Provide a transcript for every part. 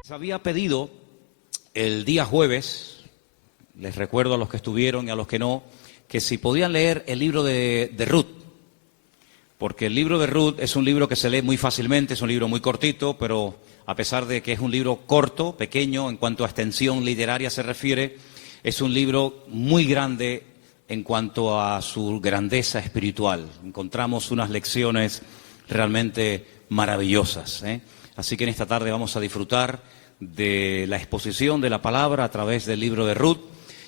Les había pedido el día jueves, les recuerdo a los que estuvieron y a los que no, que si podían leer el libro de Ruth, porque el libro de Ruth es un libro que se lee muy fácilmente, es un libro muy cortito, pero a pesar de que es un libro corto, pequeño, en cuanto a extensión literaria se refiere, es un libro muy grande en cuanto a su grandeza espiritual. Encontramos unas lecciones realmente maravillosas, ¿eh? Así que en esta tarde vamos a disfrutar de la exposición de la palabra a través del libro de Ruth.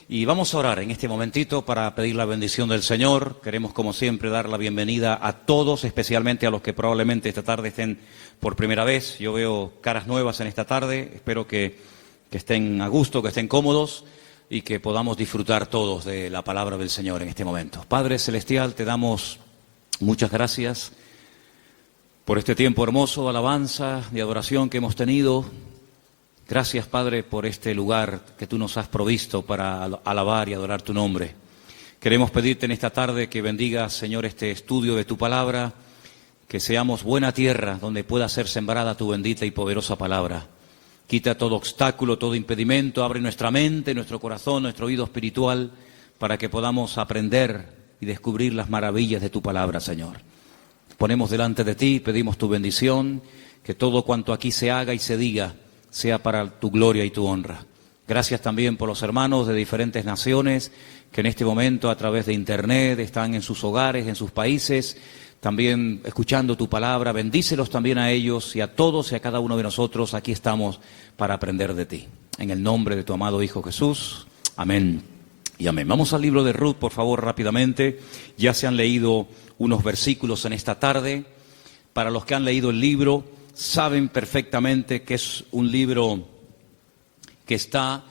Y vamos a orar en este momentito para pedir la bendición del Señor. Queremos, como siempre, dar la bienvenida a todos, especialmente a los que probablemente esta tarde estén por primera vez. Yo veo caras nuevas en esta tarde. Espero que estén a gusto, que estén cómodos y que podamos disfrutar todos de la palabra del Señor en este momento. Padre Celestial, te damos muchas gracias por este tiempo hermoso de alabanza, de adoración que hemos tenido. Gracias, Padre, por este lugar que tú nos has provisto para alabar y adorar tu nombre. Queremos pedirte en esta tarde que bendigas, Señor, este estudio de tu palabra, que seamos buena tierra donde pueda ser sembrada tu bendita y poderosa palabra. Quita todo obstáculo, todo impedimento, abre nuestra mente, nuestro corazón, nuestro oído espiritual, para que podamos aprender y descubrir las maravillas de tu palabra, Señor. Ponemos delante de ti, pedimos tu bendición, que todo cuanto aquí se haga y se diga sea para tu gloria y tu honra. Gracias también por los hermanos de diferentes naciones que en este momento a través de internet están en sus hogares, en sus países, también escuchando tu palabra. Bendícelos también a ellos y a todos y a cada uno de nosotros. Aquí estamos para aprender de ti. En el nombre de tu amado Hijo Jesús. Amén y amén. Vamos al libro de Ruth, por favor, rápidamente. Ya se han leído unos versículos en esta tarde. Para los que han leído el libro, saben perfectamente que es un libro que está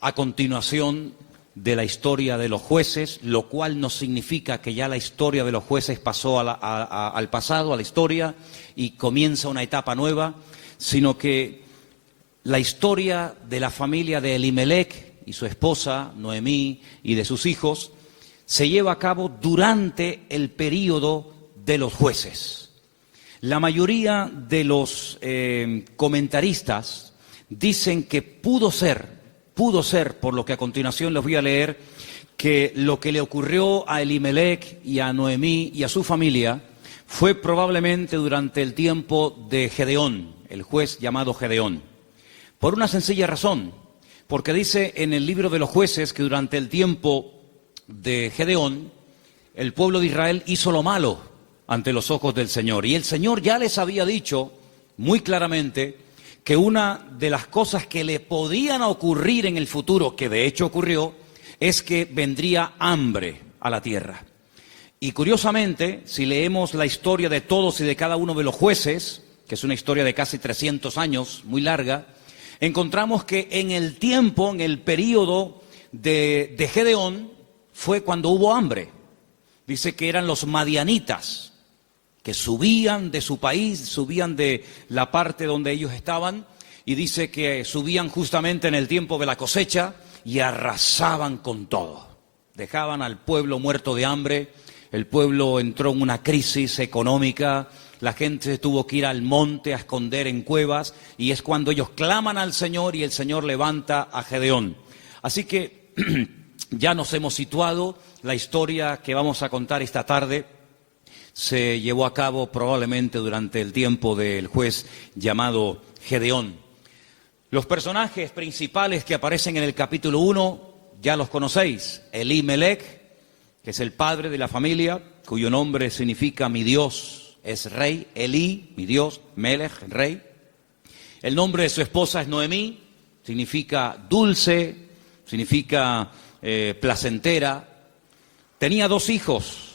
a continuación de la historia de los jueces, lo cual no significa que ya la historia de los jueces pasó al pasado, a la historia, y comienza una etapa nueva, sino que la historia de la familia de Elimelech y su esposa, Noemí, y de sus hijos, se lleva a cabo durante el período de los jueces. La mayoría de los comentaristas dicen que pudo ser, por lo que a continuación les voy a leer, que lo que le ocurrió a Elimelech y a Noemí y a su familia fue probablemente durante el tiempo de Gedeón, el juez llamado Gedeón. Por una sencilla razón, porque dice en el libro de los jueces que durante el tiempo de Gedeón, el pueblo de Israel hizo lo malo ante los ojos del Señor. Y el Señor ya les había dicho muy claramente que una de las cosas que le podían ocurrir en el futuro, que de hecho ocurrió, es que vendría hambre a la tierra. Y curiosamente, si leemos la historia de todos y de cada uno de los jueces, que es una historia de casi 300 años, muy larga, encontramos que en el tiempo, en el periodo de Gedeón, fue cuando hubo hambre. Dice que eran los madianitas, que subían de su país, subían de la parte donde ellos estaban, y dice que subían justamente en el tiempo de la cosecha y arrasaban con todo. Dejaban al pueblo muerto de hambre, el pueblo entró en una crisis económica, la gente tuvo que ir al monte a esconder en cuevas, y es cuando ellos claman al Señor y el Señor levanta a Gedeón. Así que ya nos hemos situado, la historia que vamos a contar esta tarde se llevó a cabo probablemente durante el tiempo del juez llamado Gedeón. Los personajes principales que aparecen en el capítulo 1 ya los conocéis. Elimelech, que es el padre de la familia, cuyo nombre significa mi Dios es rey. Eli, mi Dios, Melech, rey. El nombre de su esposa es Noemí, significa dulce, significa placentera. Tenía 2 hijos.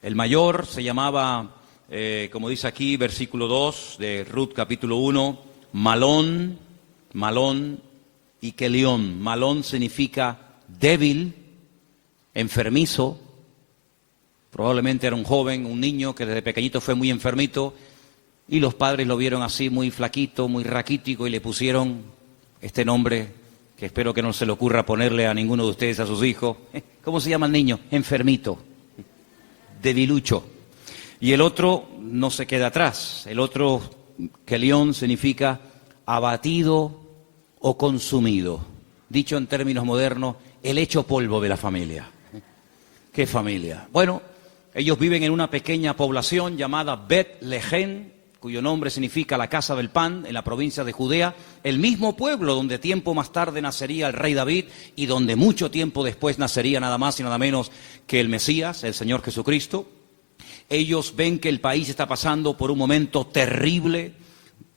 El mayor se llamaba, como dice aquí, versículo 2 de Ruth capítulo 1, Malón y Kelión. Malón significa débil, enfermizo. Probablemente era un joven, un niño que desde pequeñito fue muy enfermito y los padres lo vieron así muy flaquito, muy raquítico y le pusieron este nombre que espero que no se le ocurra ponerle a ninguno de ustedes a sus hijos. ¿Cómo se llama el niño? Enfermito. Debilucho. Y el otro no se queda atrás. El otro, Kelión, significa abatido o consumido. Dicho en términos modernos, el hecho polvo de la familia. ¿Qué familia? Bueno, ellos viven en una pequeña población llamada Bet-Lehem, cuyo nombre significa la casa del pan, en la provincia de Judea, el mismo pueblo donde tiempo más tarde nacería el rey David y donde mucho tiempo después nacería nada más y nada menos que el Mesías, el Señor Jesucristo. Ellos ven que el país está pasando por un momento terrible,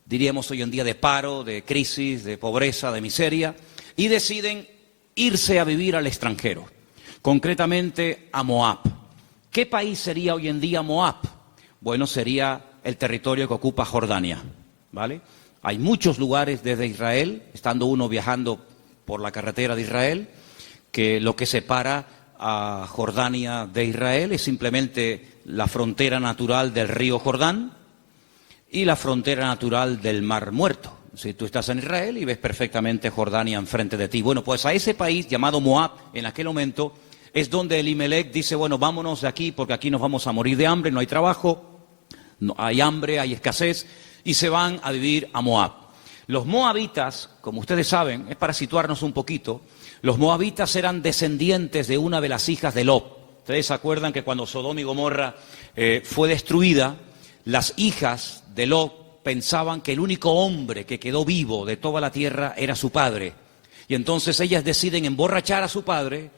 diríamos hoy en día de paro, de crisis, de pobreza, de miseria, y deciden irse a vivir al extranjero, concretamente a Moab. ¿Qué país sería hoy en día Moab? Bueno, sería el territorio que ocupa Jordania, ¿vale? Hay muchos lugares desde Israel, estando uno viajando por la carretera de Israel, que lo que separa a Jordania de Israel es simplemente la frontera natural del río Jordán y la frontera natural del Mar Muerto. Si tú estás en Israel y ves perfectamente Jordania enfrente de ti. Bueno, pues a ese país llamado Moab, en aquel momento, es donde Elimelech dice, bueno, vámonos de aquí porque aquí nos vamos a morir de hambre, no hay trabajo, no, hay hambre, hay escasez, y se van a vivir a Moab. Los moabitas, como ustedes saben, es para situarnos un poquito, los moabitas eran descendientes de una de las hijas de Lot. Ustedes se acuerdan que cuando Sodoma y Gomorra fue destruida, las hijas de Lot pensaban que el único hombre que quedó vivo de toda la tierra era su padre. Y entonces ellas deciden emborrachar a su padre,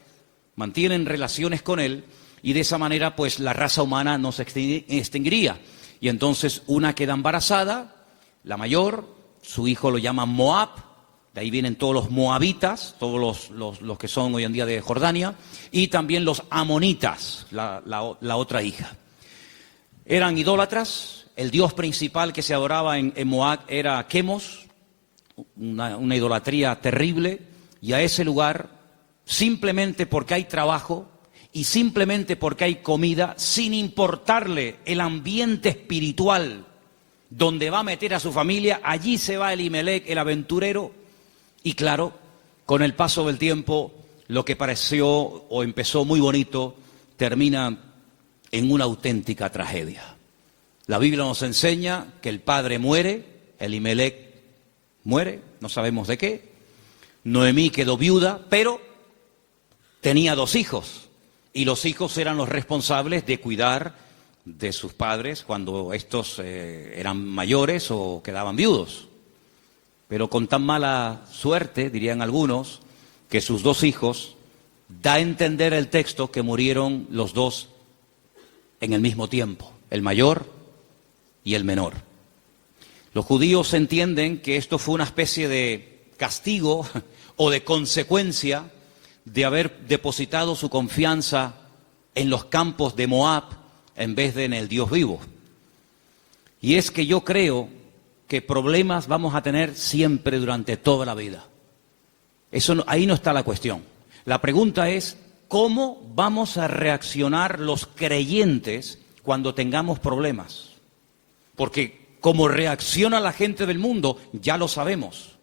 mantienen relaciones con él, y de esa manera pues la raza humana no se extinguiría. Y entonces una queda embarazada, la mayor, su hijo lo llama Moab, de ahí vienen todos los moabitas, todos los que son hoy en día de Jordania, y también los amonitas, la otra hija. Eran idólatras. El dios principal que se adoraba en Moab era Quemos, una idolatría terrible, y a ese lugar, simplemente porque hay trabajo y simplemente porque hay comida, sin importarle el ambiente espiritual donde va a meter a su familia, allí se va Elimelech, el aventurero, y claro, con el paso del tiempo, lo que pareció o empezó muy bonito, termina en una auténtica tragedia. La Biblia nos enseña que el padre muere, Elimelech muere, no sabemos de qué. Noemí quedó viuda, pero tenía 2 hijos. Y los hijos eran los responsables de cuidar de sus padres cuando estos eran mayores o quedaban viudos. Pero con tan mala suerte, dirían algunos, que sus 2 hijos, da a entender el texto que murieron los 2 en el mismo tiempo, el mayor y el menor. Los judíos entienden que esto fue una especie de castigo o de consecuencia de haber depositado su confianza en los campos de Moab en vez de en el Dios vivo. Y es que yo creo que problemas vamos a tener siempre durante toda la vida. Ahí no está la cuestión. La pregunta es, ¿cómo vamos a reaccionar los creyentes cuando tengamos problemas? Porque cómo reacciona la gente del mundo, ya lo sabemos.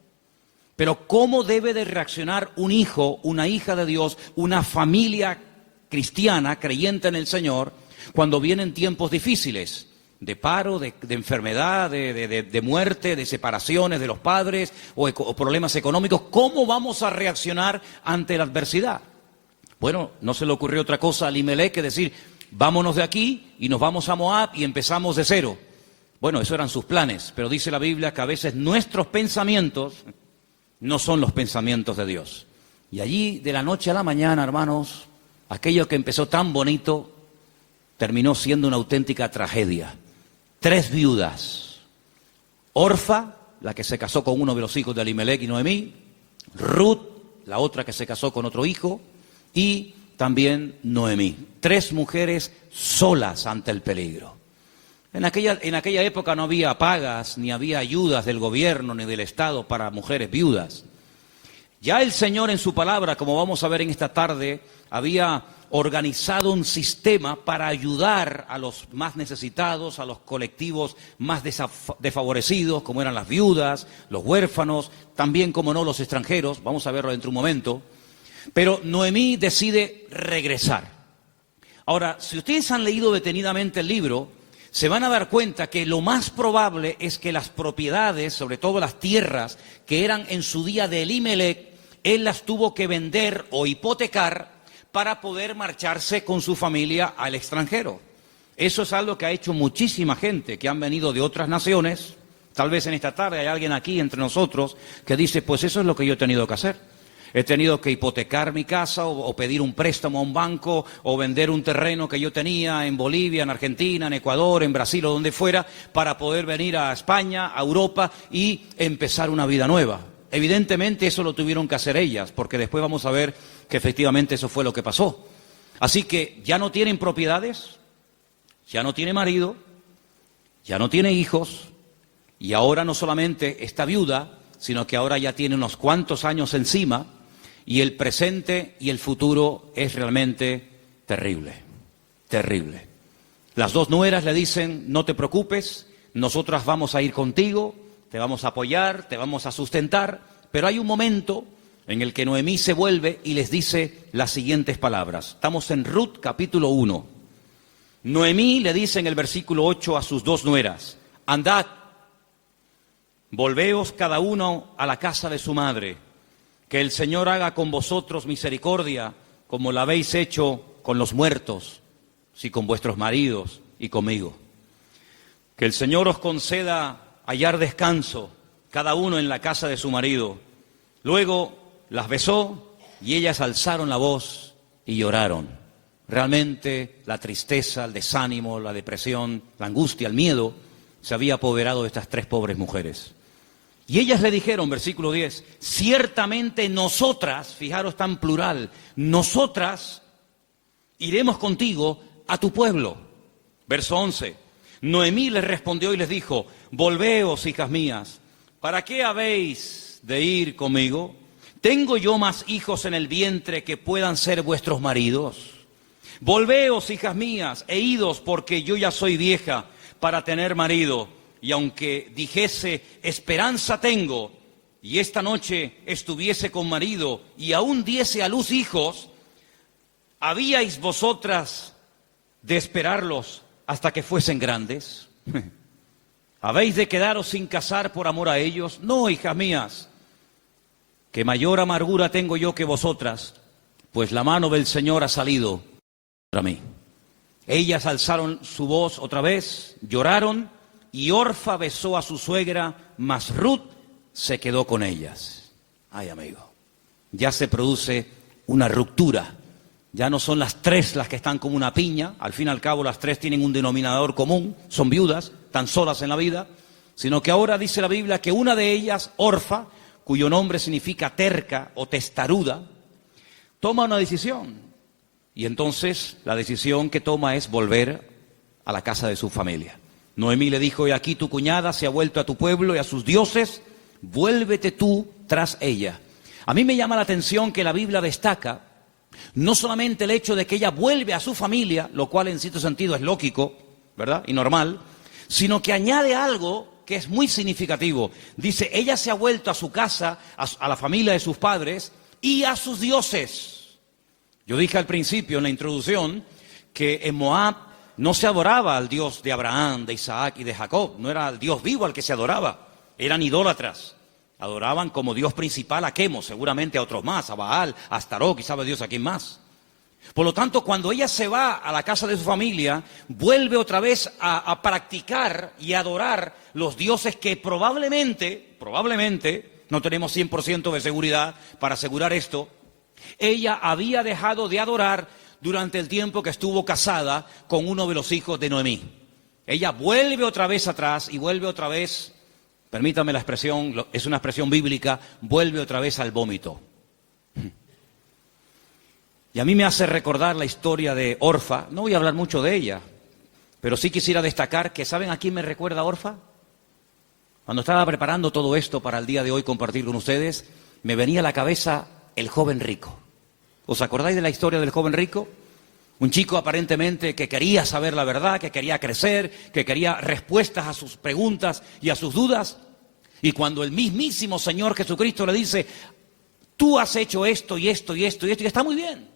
Pero ¿cómo debe de reaccionar un hijo, una hija de Dios, una familia cristiana, creyente en el Señor, cuando vienen tiempos difíciles? De paro, de enfermedad, de muerte, de separaciones de los padres o problemas económicos. ¿Cómo vamos a reaccionar ante la adversidad? Bueno, no se le ocurrió otra cosa a Elimelech que decir, vámonos de aquí y nos vamos a Moab y empezamos de cero. Bueno, esos eran sus planes, pero dice la Biblia que a veces nuestros pensamientos no son los pensamientos de Dios. Y allí, de la noche a la mañana, hermanos, aquello que empezó tan bonito terminó siendo una auténtica tragedia. 3 viudas. Orfa, la que se casó con uno de los hijos de Elimelech y Noemí. Ruth, la otra que se casó con otro hijo. Y también Noemí. 3 mujeres solas ante el peligro. En aquella época no había pagas, ni había ayudas del gobierno, ni del Estado para mujeres viudas. Ya el Señor en su palabra, como vamos a ver en esta tarde, había organizado un sistema para ayudar a los más necesitados, a los colectivos más desfavorecidos, como eran las viudas, los huérfanos, también, como no, los extranjeros. Vamos a verlo dentro de un momento. Pero Noemí decide regresar. Ahora, si ustedes han leído detenidamente el libro, se van a dar cuenta que lo más probable es que las propiedades, sobre todo las tierras que eran en su día de Elimelech, él las tuvo que vender o hipotecar para poder marcharse con su familia al extranjero. Eso es algo que ha hecho muchísima gente que han venido de otras naciones. Tal vez en esta tarde hay alguien aquí entre nosotros que dice, pues eso es lo que yo he tenido que hacer. He tenido que hipotecar mi casa o pedir un préstamo a un banco o vender un terreno que yo tenía en Bolivia, en Argentina, en Ecuador, en Brasil o donde fuera para poder venir a España, a Europa y empezar una vida nueva. Evidentemente eso lo tuvieron que hacer ellas, porque después vamos a ver que efectivamente eso fue lo que pasó. Así que ya no tienen propiedades, ya no tiene marido, ya no tiene hijos y ahora no solamente está viuda, sino que ahora ya tiene unos cuantos años encima. Y el presente y el futuro es realmente terrible, terrible. Las dos nueras le dicen, no te preocupes, nosotras vamos a ir contigo, te vamos a apoyar, te vamos a sustentar. Pero hay un momento en el que Noemí se vuelve y les dice las siguientes palabras. Estamos en Ruth capítulo 1. Noemí le dice en el versículo 8 a sus dos nueras, andad, volveos cada uno a la casa de su madre. Que el Señor haga con vosotros misericordia, como la habéis hecho con los muertos, sí, con vuestros maridos y conmigo. Que el Señor os conceda hallar descanso, cada uno en la casa de su marido. Luego las besó y ellas alzaron la voz y lloraron. Realmente la tristeza, el desánimo, la depresión, la angustia, el miedo se había apoderado de estas tres pobres mujeres. Y ellas le dijeron, versículo 10, ciertamente nosotras, fijaros tan plural, nosotras iremos contigo a tu pueblo. Verso 11, Noemí les respondió y les dijo, volveos, hijas mías, ¿para qué habéis de ir conmigo? ¿Tengo yo más hijos en el vientre que puedan ser vuestros maridos? Volveos, hijas mías, e idos, porque yo ya soy vieja para tener marido. Y aunque dijese, esperanza tengo, y esta noche estuviese con marido, y aún diese a luz hijos, ¿habíais vosotras de esperarlos hasta que fuesen grandes? ¿Habéis de quedaros sin casar por amor a ellos? No, hijas mías, que mayor amargura tengo yo que vosotras, pues la mano del Señor ha salido contra mí. Ellas alzaron su voz otra vez, lloraron, y Orfa besó a su suegra, mas Ruth se quedó con ellas. Ay, amigo, ya se produce una ruptura. Ya no son las tres las que están como una piña. Al fin y al cabo las tres tienen un denominador común. Son viudas, tan solas en la vida. Sino que ahora dice la Biblia que una de ellas, Orfa, cuyo nombre significa terca o testaruda, toma una decisión. Y entonces la decisión que toma es volver a la casa de su familia. Noemí le dijo, y aquí tu cuñada se ha vuelto a tu pueblo y a sus dioses, vuélvete tú tras ella. A mí me llama la atención que la Biblia destaca no solamente el hecho de que ella vuelve a su familia, lo cual en cierto sentido es lógico, ¿verdad? Y normal, sino que añade algo que es muy significativo. Dice, ella se ha vuelto a su casa, a la familia de sus padres y a sus dioses. Yo dije al principio en la introducción que en Moab no se adoraba al Dios de Abraham, de Isaac y de Jacob. No era el Dios vivo al que se adoraba. Eran idólatras. Adoraban como Dios principal a Quemos, seguramente a otros más, a Baal, a Astarot y sabe Dios a quién más. Por lo tanto, cuando ella se va a la casa de su familia, vuelve otra vez a practicar y a adorar los dioses que probablemente, no tenemos 100% de seguridad para asegurar esto, ella había dejado de adorar durante el tiempo que estuvo casada con uno de los hijos de Noemí. Ella vuelve otra vez atrás y vuelve otra vez, permítame la expresión, es una expresión bíblica, vuelve otra vez al vómito. Y a mí me hace recordar la historia de Orfa. No voy a hablar mucho de ella, pero sí quisiera destacar que, ¿saben a quién me recuerda Orfa? Cuando estaba preparando todo esto para el día de hoy compartir con ustedes, me venía a la cabeza el joven rico. ¿Os acordáis de la historia del joven rico? Un chico aparentemente que quería saber la verdad, que quería crecer, que quería respuestas a sus preguntas y a sus dudas. Y cuando el mismísimo Señor Jesucristo le dice, tú has hecho esto y esto y esto y esto, y está muy bien.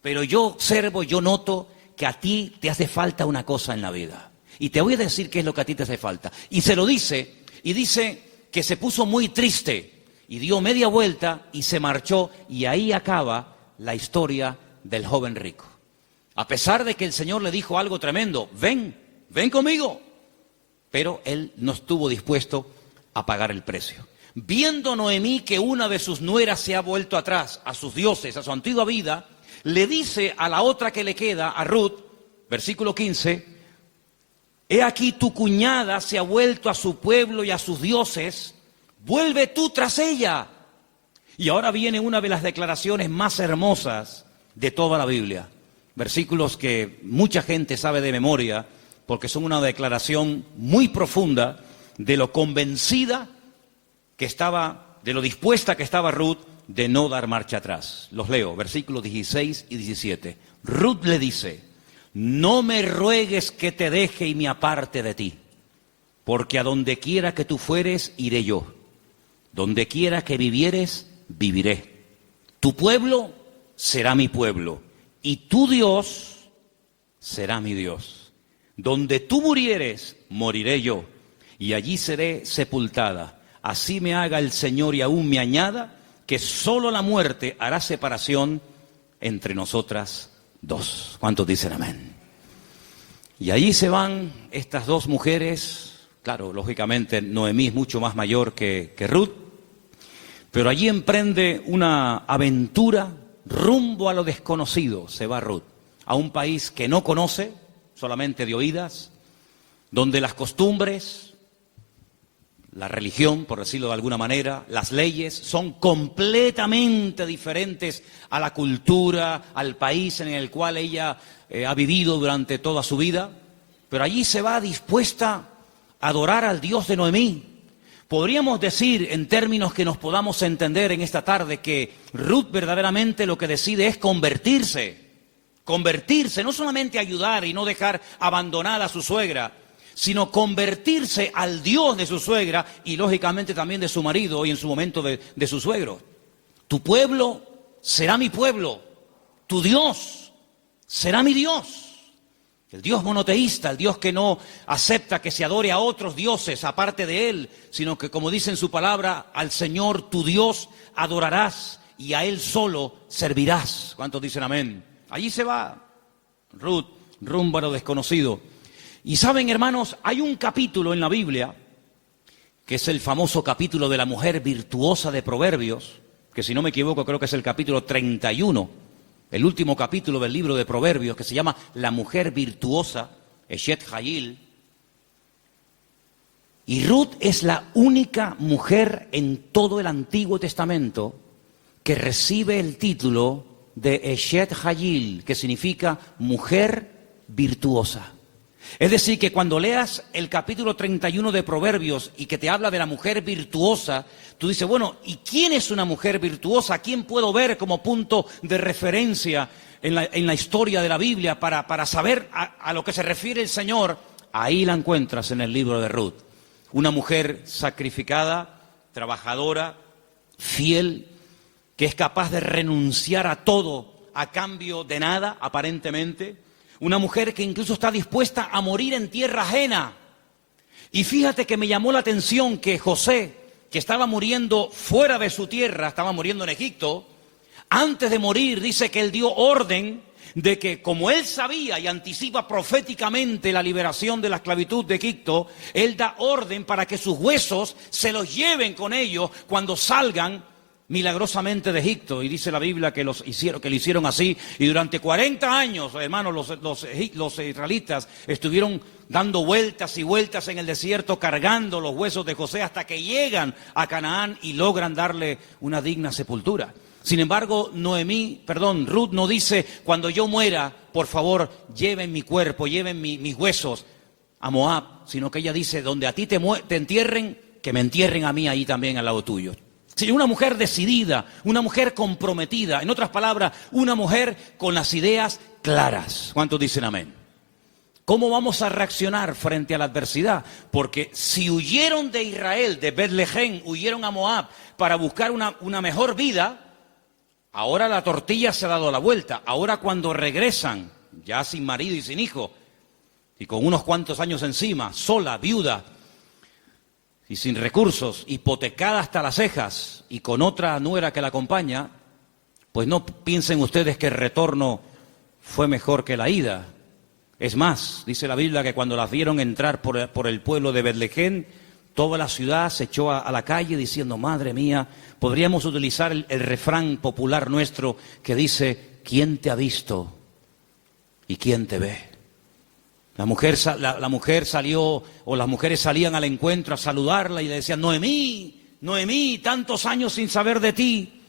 Pero yo observo, yo noto que a ti te hace falta una cosa en la vida. Y te voy a decir qué es lo que a ti te hace falta. Y se lo dice, y dice que se puso muy triste y dio media vuelta y se marchó, y ahí acaba la historia del joven rico. A pesar de que el Señor le dijo algo tremendo, ven conmigo, pero él no estuvo dispuesto a pagar el precio. Viendo Noemí que una de sus nueras se ha vuelto atrás a sus dioses, a su antigua vida, le dice a la otra que le queda, a Ruth, versículo 15, he aquí tu cuñada se ha vuelto a su pueblo y a sus dioses, vuelve tú tras ella. Y ahora viene una de las declaraciones más hermosas de toda la Biblia. Versículos que mucha gente sabe de memoria, porque son una declaración muy profunda de lo convencida que estaba, de lo dispuesta que estaba Ruth de no dar marcha atrás. Los leo, versículos 16 y 17. Ruth le dice, no me ruegues que te deje y me aparte de ti, porque a donde quiera que tú fueres, iré yo. Donde quiera que vivieres, viviré. Tu pueblo será mi pueblo, y tu Dios será mi Dios. Donde tú murieres, moriré yo, y allí seré sepultada. Así me haga el Señor y aún me añada, que solo la muerte hará separación entre nosotras dos. ¿Cuántos dicen amén? Y allí se van estas dos mujeres. Claro, lógicamente Noemí es mucho más mayor que Ruth, pero allí emprende una aventura rumbo a lo desconocido. Se va Ruth a un país que no conoce, solamente de oídas, donde las costumbres, la religión, por decirlo de alguna manera, las leyes son completamente diferentes a la cultura, al país en el cual ella ha vivido durante toda su vida. Pero allí se va dispuesta a adorar al Dios de Noemí. Podríamos decir, en términos que nos podamos entender en esta tarde, que Ruth verdaderamente lo que decide es convertirse, no solamente ayudar y no dejar abandonada a su suegra, sino convertirse al Dios de su suegra y lógicamente también de su marido y en su momento de su suegro. Tu pueblo será mi pueblo, tu Dios será mi Dios. El Dios monoteísta, el Dios que no acepta que se adore a otros dioses aparte de Él, sino que, como dice en su palabra, al Señor tu Dios adorarás y a Él solo servirás. ¿Cuántos dicen amén? Allí se va Ruth rumbo a lo desconocido. Y saben, hermanos, hay un capítulo en la Biblia, que es el famoso capítulo de la mujer virtuosa de Proverbios, que si no me equivoco creo que es el capítulo 31, el último capítulo del libro de Proverbios, que se llama La mujer virtuosa, Eshet Hayil. Y Ruth es la única mujer en todo el Antiguo Testamento que recibe el título de Eshet Hayil, que significa mujer virtuosa. Es decir, que cuando leas el capítulo 31 de Proverbios y que te habla de la mujer virtuosa, tú dices, bueno, ¿y quién es una mujer virtuosa? ¿A quién puedo ver como punto de referencia en la historia de la Biblia para saber a lo que se refiere el Señor? Ahí la encuentras en el libro de Ruth. Una mujer sacrificada, trabajadora, fiel, que es capaz de renunciar a todo a cambio de nada, aparentemente. Una mujer que incluso está dispuesta a morir en tierra ajena. Y fíjate que me llamó la atención que José, que estaba muriendo fuera de su tierra, estaba muriendo en Egipto, antes de morir dice que él dio orden de que, como él sabía y anticipa proféticamente la liberación de la esclavitud de Egipto, él da orden para que sus huesos se los lleven con ellos cuando salgan milagrosamente de Egipto. Y dice la Biblia que lo hicieron así, y durante 40 años, hermanos, los israelitas estuvieron dando vueltas y vueltas en el desierto cargando los huesos de José hasta que llegan a Canaán y logran darle una digna sepultura. Sin embargo, Ruth no dice, cuando yo muera, por favor, lleven mi cuerpo, lleven mis huesos a Moab, sino que ella dice, donde a ti te entierren, que me entierren a mí ahí también al lado tuyo. Sí, una mujer decidida, una mujer comprometida, en otras palabras, una mujer con las ideas claras. ¿Cuántos dicen amén? ¿Cómo vamos a reaccionar frente a la adversidad? Porque si huyeron de Israel, de Betlehem, huyeron a Moab para buscar una mejor vida, ahora la tortilla se ha dado la vuelta. Ahora cuando regresan, ya sin marido y sin hijo, y con unos cuantos años encima, sola, viuda y sin recursos, hipotecada hasta las cejas y con otra nuera que la acompaña, pues no piensen ustedes que el retorno fue mejor que la ida. Es más, dice la Biblia que cuando las vieron entrar por el pueblo de Betlehem, toda la ciudad se echó a la calle diciendo, madre mía, podríamos utilizar el refrán popular nuestro que dice, ¿quién te ha visto y quién te ve? La mujer salió, o las mujeres salían al encuentro a saludarla y le decían, Noemí, Noemí, tantos años sin saber de ti,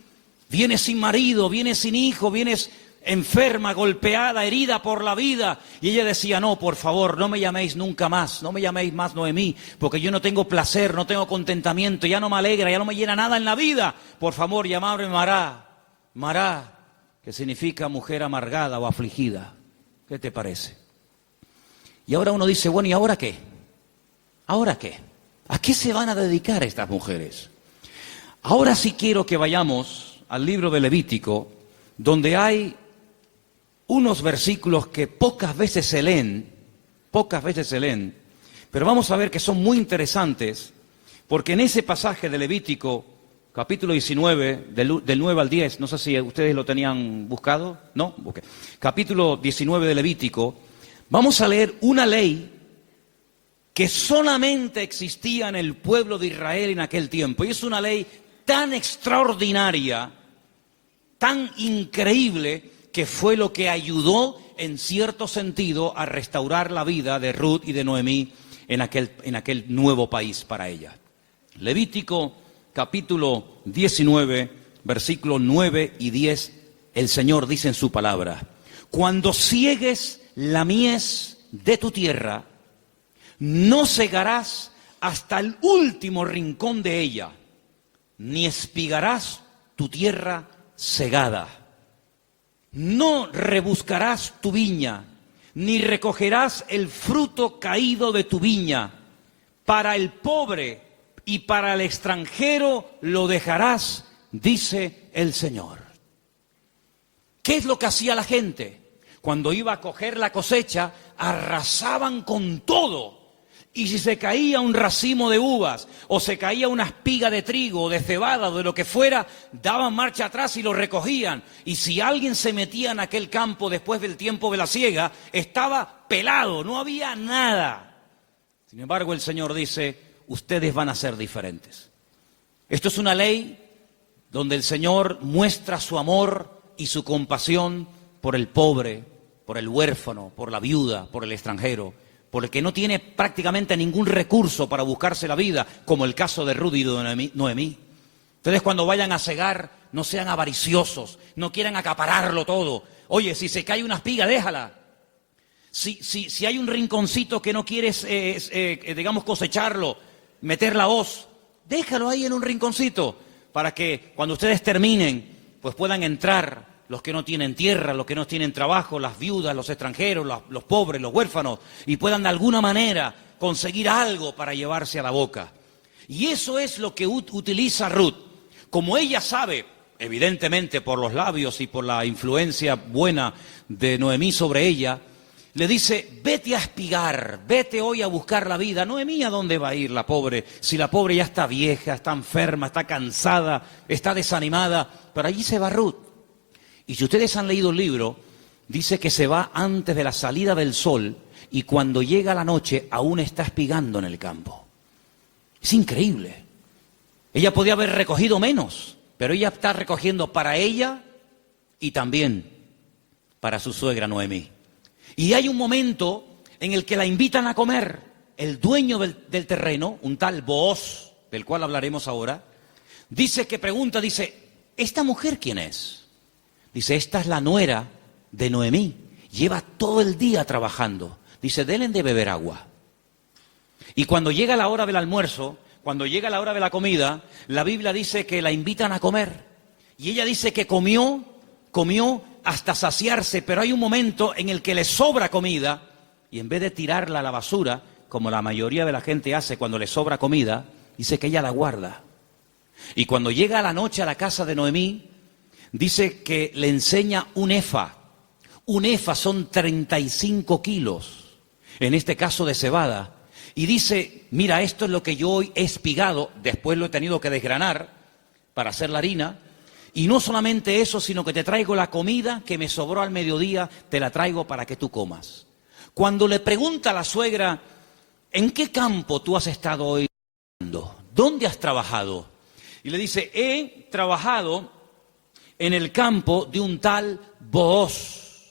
vienes sin marido, vienes sin hijo, vienes enferma, golpeada, herida por la vida. Y ella decía, no, por favor, no me llaméis nunca más, no me llaméis más Noemí, porque yo no tengo placer, no tengo contentamiento, ya no me alegra, ya no me llena nada en la vida. Por favor, llamadme Mará, Mará, que significa mujer amargada o afligida. ¿Qué te parece? Y ahora uno dice, bueno, ¿y ahora qué? ¿Ahora qué? ¿A qué se van a dedicar estas mujeres? Ahora sí quiero que vayamos al libro de Levítico, donde hay unos versículos que pocas veces se leen, pero vamos a ver que son muy interesantes, porque en ese pasaje de Levítico, capítulo 19, del 9 al 10, no sé si ustedes lo tenían buscado, ¿no? Okay. Capítulo 19 de Levítico, vamos a leer una ley que solamente existía en el pueblo de Israel en aquel tiempo, y es una ley tan extraordinaria, tan increíble, que fue lo que ayudó en cierto sentido a restaurar la vida de Ruth y de Noemí en aquel nuevo país para ella. Levítico capítulo 19, versículos 9 y 10, el Señor dice en su palabra, cuando ciegues la mies de tu tierra, no cegarás hasta el último rincón de ella, ni espigarás tu tierra cegada. No rebuscarás tu viña, ni recogerás el fruto caído de tu viña. Para el pobre y para el extranjero lo dejarás, dice el Señor. ¿Qué es lo que hacía la gente? Cuando iba a coger la cosecha, arrasaban con todo. Y si se caía un racimo de uvas, o se caía una espiga de trigo, o de cebada, o de lo que fuera, daban marcha atrás y lo recogían. Y si alguien se metía en aquel campo después del tiempo de la siega, estaba pelado, no había nada. Sin embargo, el Señor dice, ustedes van a ser diferentes. Esto es una ley donde el Señor muestra su amor y su compasión por el pobre, por el huérfano, por la viuda, por el extranjero, por el que no tiene prácticamente ningún recurso para buscarse la vida, como el caso de Ruth y de Noemí. Ustedes cuando vayan a cegar, no sean avariciosos, no quieran acapararlo todo. Oye, si se cae una espiga, déjala. Si hay un rinconcito que no quieres, digamos, cosecharlo, meter la hoz, déjalo ahí en un rinconcito, para que cuando ustedes terminen, pues puedan entrar los que no tienen tierra, los que no tienen trabajo, las viudas, los extranjeros, los pobres, los huérfanos, y puedan de alguna manera conseguir algo para llevarse a la boca. Y eso es lo que utiliza Ruth. Como ella sabe, evidentemente por los labios y por la influencia buena de Noemí sobre ella, le dice, vete a espigar, vete hoy a buscar la vida. Noemí, ¿a dónde va a ir la pobre? Si la pobre ya está vieja, está enferma, está cansada, está desanimada, pero allí se va Ruth. Y si ustedes han leído el libro, dice que se va antes de la salida del sol y cuando llega la noche aún está espigando en el campo. Es increíble. Ella podía haber recogido menos, pero ella está recogiendo para ella y también para su suegra Noemí. Y hay un momento en el que la invitan a comer. El dueño del terreno, un tal Booz, del cual hablaremos ahora, dice, ¿esta mujer quién es? Dice, esta es la nuera de Noemí, lleva todo el día trabajando. Dice, denle de beber agua. Y cuando llega la hora del almuerzo, cuando llega la hora de la comida, la Biblia dice que la invitan a comer. Y ella dice que comió hasta saciarse, pero hay un momento en el que le sobra comida, y en vez de tirarla a la basura, como la mayoría de la gente hace cuando le sobra comida, dice que ella la guarda. Y cuando llega la noche a la casa de Noemí, dice que le enseña un efa. Un efa son 35 kilos. en este caso de cebada, y dice, mira, esto es lo que yo hoy he espigado, después lo he tenido que desgranar para hacer la harina, y no solamente eso, sino que te traigo la comida que me sobró al mediodía, te la traigo para que tú comas. Cuando le pregunta a la suegra, ¿en qué campo tú has estado hoy? ¿Dónde has trabajado? Y le dice, he trabajado en el campo de un tal Booz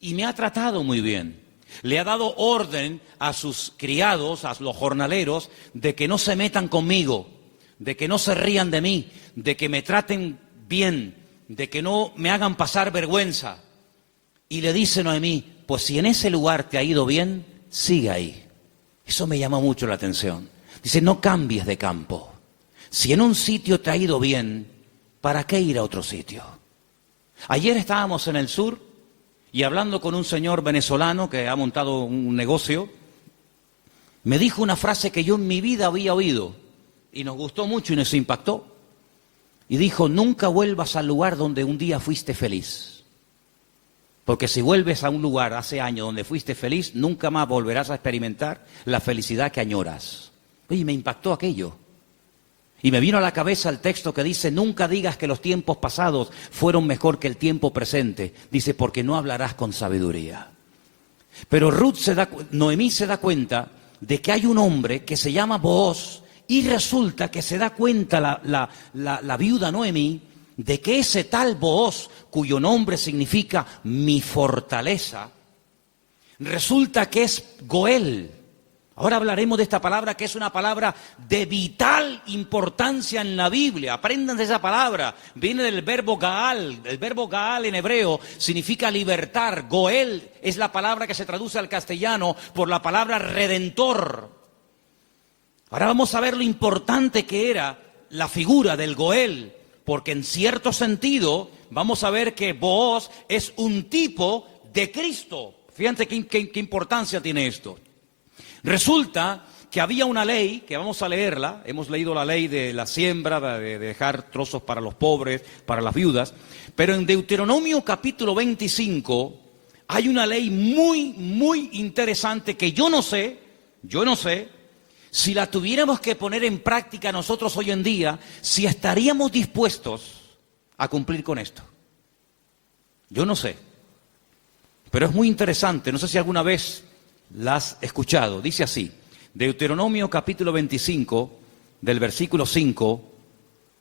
y me ha tratado muy bien. Le ha dado orden a sus criados, a los jornaleros, de que no se metan conmigo, de que no se rían de mí, de que me traten bien, de que no me hagan pasar vergüenza. Y le dice Noemí, pues si en ese lugar te ha ido bien, sigue ahí. Eso me llamó mucho la atención. Dice, no cambies de campo. Si en un sitio te ha ido bien, ¿para qué ir a otro sitio? Ayer estábamos en el sur y hablando con un señor venezolano que ha montado un negocio, me dijo una frase que yo en mi vida había oído y nos gustó mucho y nos impactó. Y dijo, nunca vuelvas al lugar donde un día fuiste feliz. Porque si vuelves a un lugar hace años donde fuiste feliz, nunca más volverás a experimentar la felicidad que añoras. Oye, me impactó aquello. Y me vino a la cabeza el texto que dice, nunca digas que los tiempos pasados fueron mejor que el tiempo presente. Dice, porque no hablarás con sabiduría. Pero Noemí se da cuenta de que hay un hombre que se llama Booz y resulta que se da cuenta la viuda Noemí de que ese tal Booz, cuyo nombre significa mi fortaleza, resulta que es Goel. Ahora hablaremos de esta palabra que es una palabra de vital importancia en la Biblia. Aprendan de esa palabra. Viene del verbo Gaal. El verbo Gaal en hebreo significa libertar. Goel es la palabra que se traduce al castellano por la palabra redentor. Ahora vamos a ver lo importante que era la figura del Goel, porque en cierto sentido vamos a ver que Booz es un tipo de Cristo. Fíjense qué importancia tiene esto. Resulta que había una ley, que vamos a leerla, hemos leído la ley de la siembra, de dejar trozos para los pobres, para las viudas, pero en Deuteronomio capítulo 25 hay una ley muy interesante que yo no sé, si la tuviéramos que poner en práctica nosotros hoy en día, si estaríamos dispuestos a cumplir con esto. Yo no sé, pero es muy interesante, no sé si alguna vez la has escuchado. Dice así, Deuteronomio capítulo 25, del versículo 5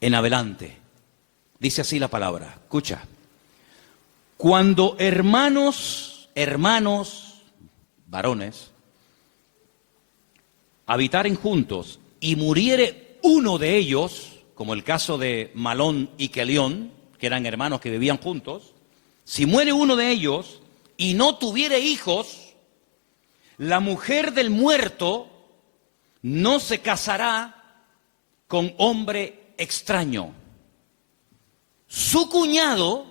en adelante. Dice así la palabra, escucha. Cuando hermanos, varones, habitaren juntos y muriere uno de ellos, como el caso de Malón y Kelión, que eran hermanos que vivían juntos, si muere uno de ellos y no tuviere hijos, la mujer del muerto no se casará con hombre extraño. Su cuñado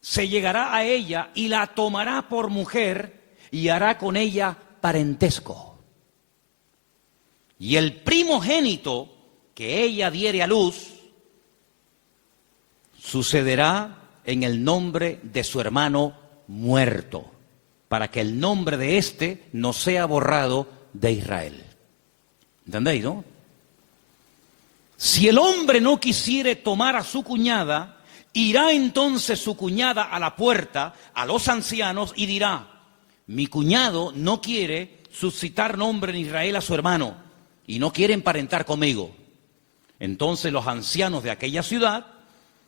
se llegará a ella y la tomará por mujer y hará con ella parentesco. Y el primogénito que ella diere a luz sucederá en el nombre de su hermano muerto, para que el nombre de éste no sea borrado de Israel. ¿Entendéis, no? Si el hombre no quisiere tomar a su cuñada, irá entonces su cuñada a la puerta, a los ancianos, y dirá, mi cuñado no quiere suscitar nombre en Israel a su hermano, y no quiere emparentar conmigo. Entonces los ancianos de aquella ciudad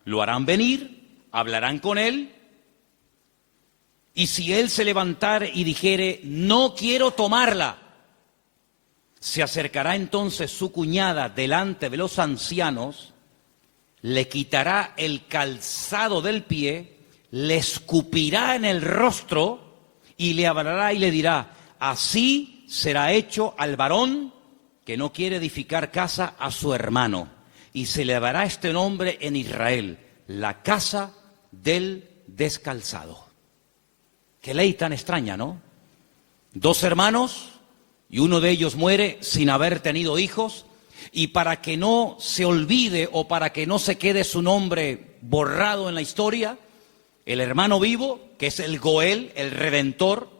lo harán venir, hablarán con él, y si él se levantare y dijere, no quiero tomarla, se acercará entonces su cuñada delante de los ancianos, le quitará el calzado del pie, le escupirá en el rostro y le hablará y le dirá, así será hecho al varón que no quiere edificar casa a su hermano. Y se le dará este nombre en Israel, la casa del descalzado. Qué ley tan extraña, ¿no? Dos hermanos y uno de ellos muere sin haber tenido hijos, y para que no se olvide o para que no se quede su nombre borrado en la historia, el hermano vivo, que es el Goel, el Redentor,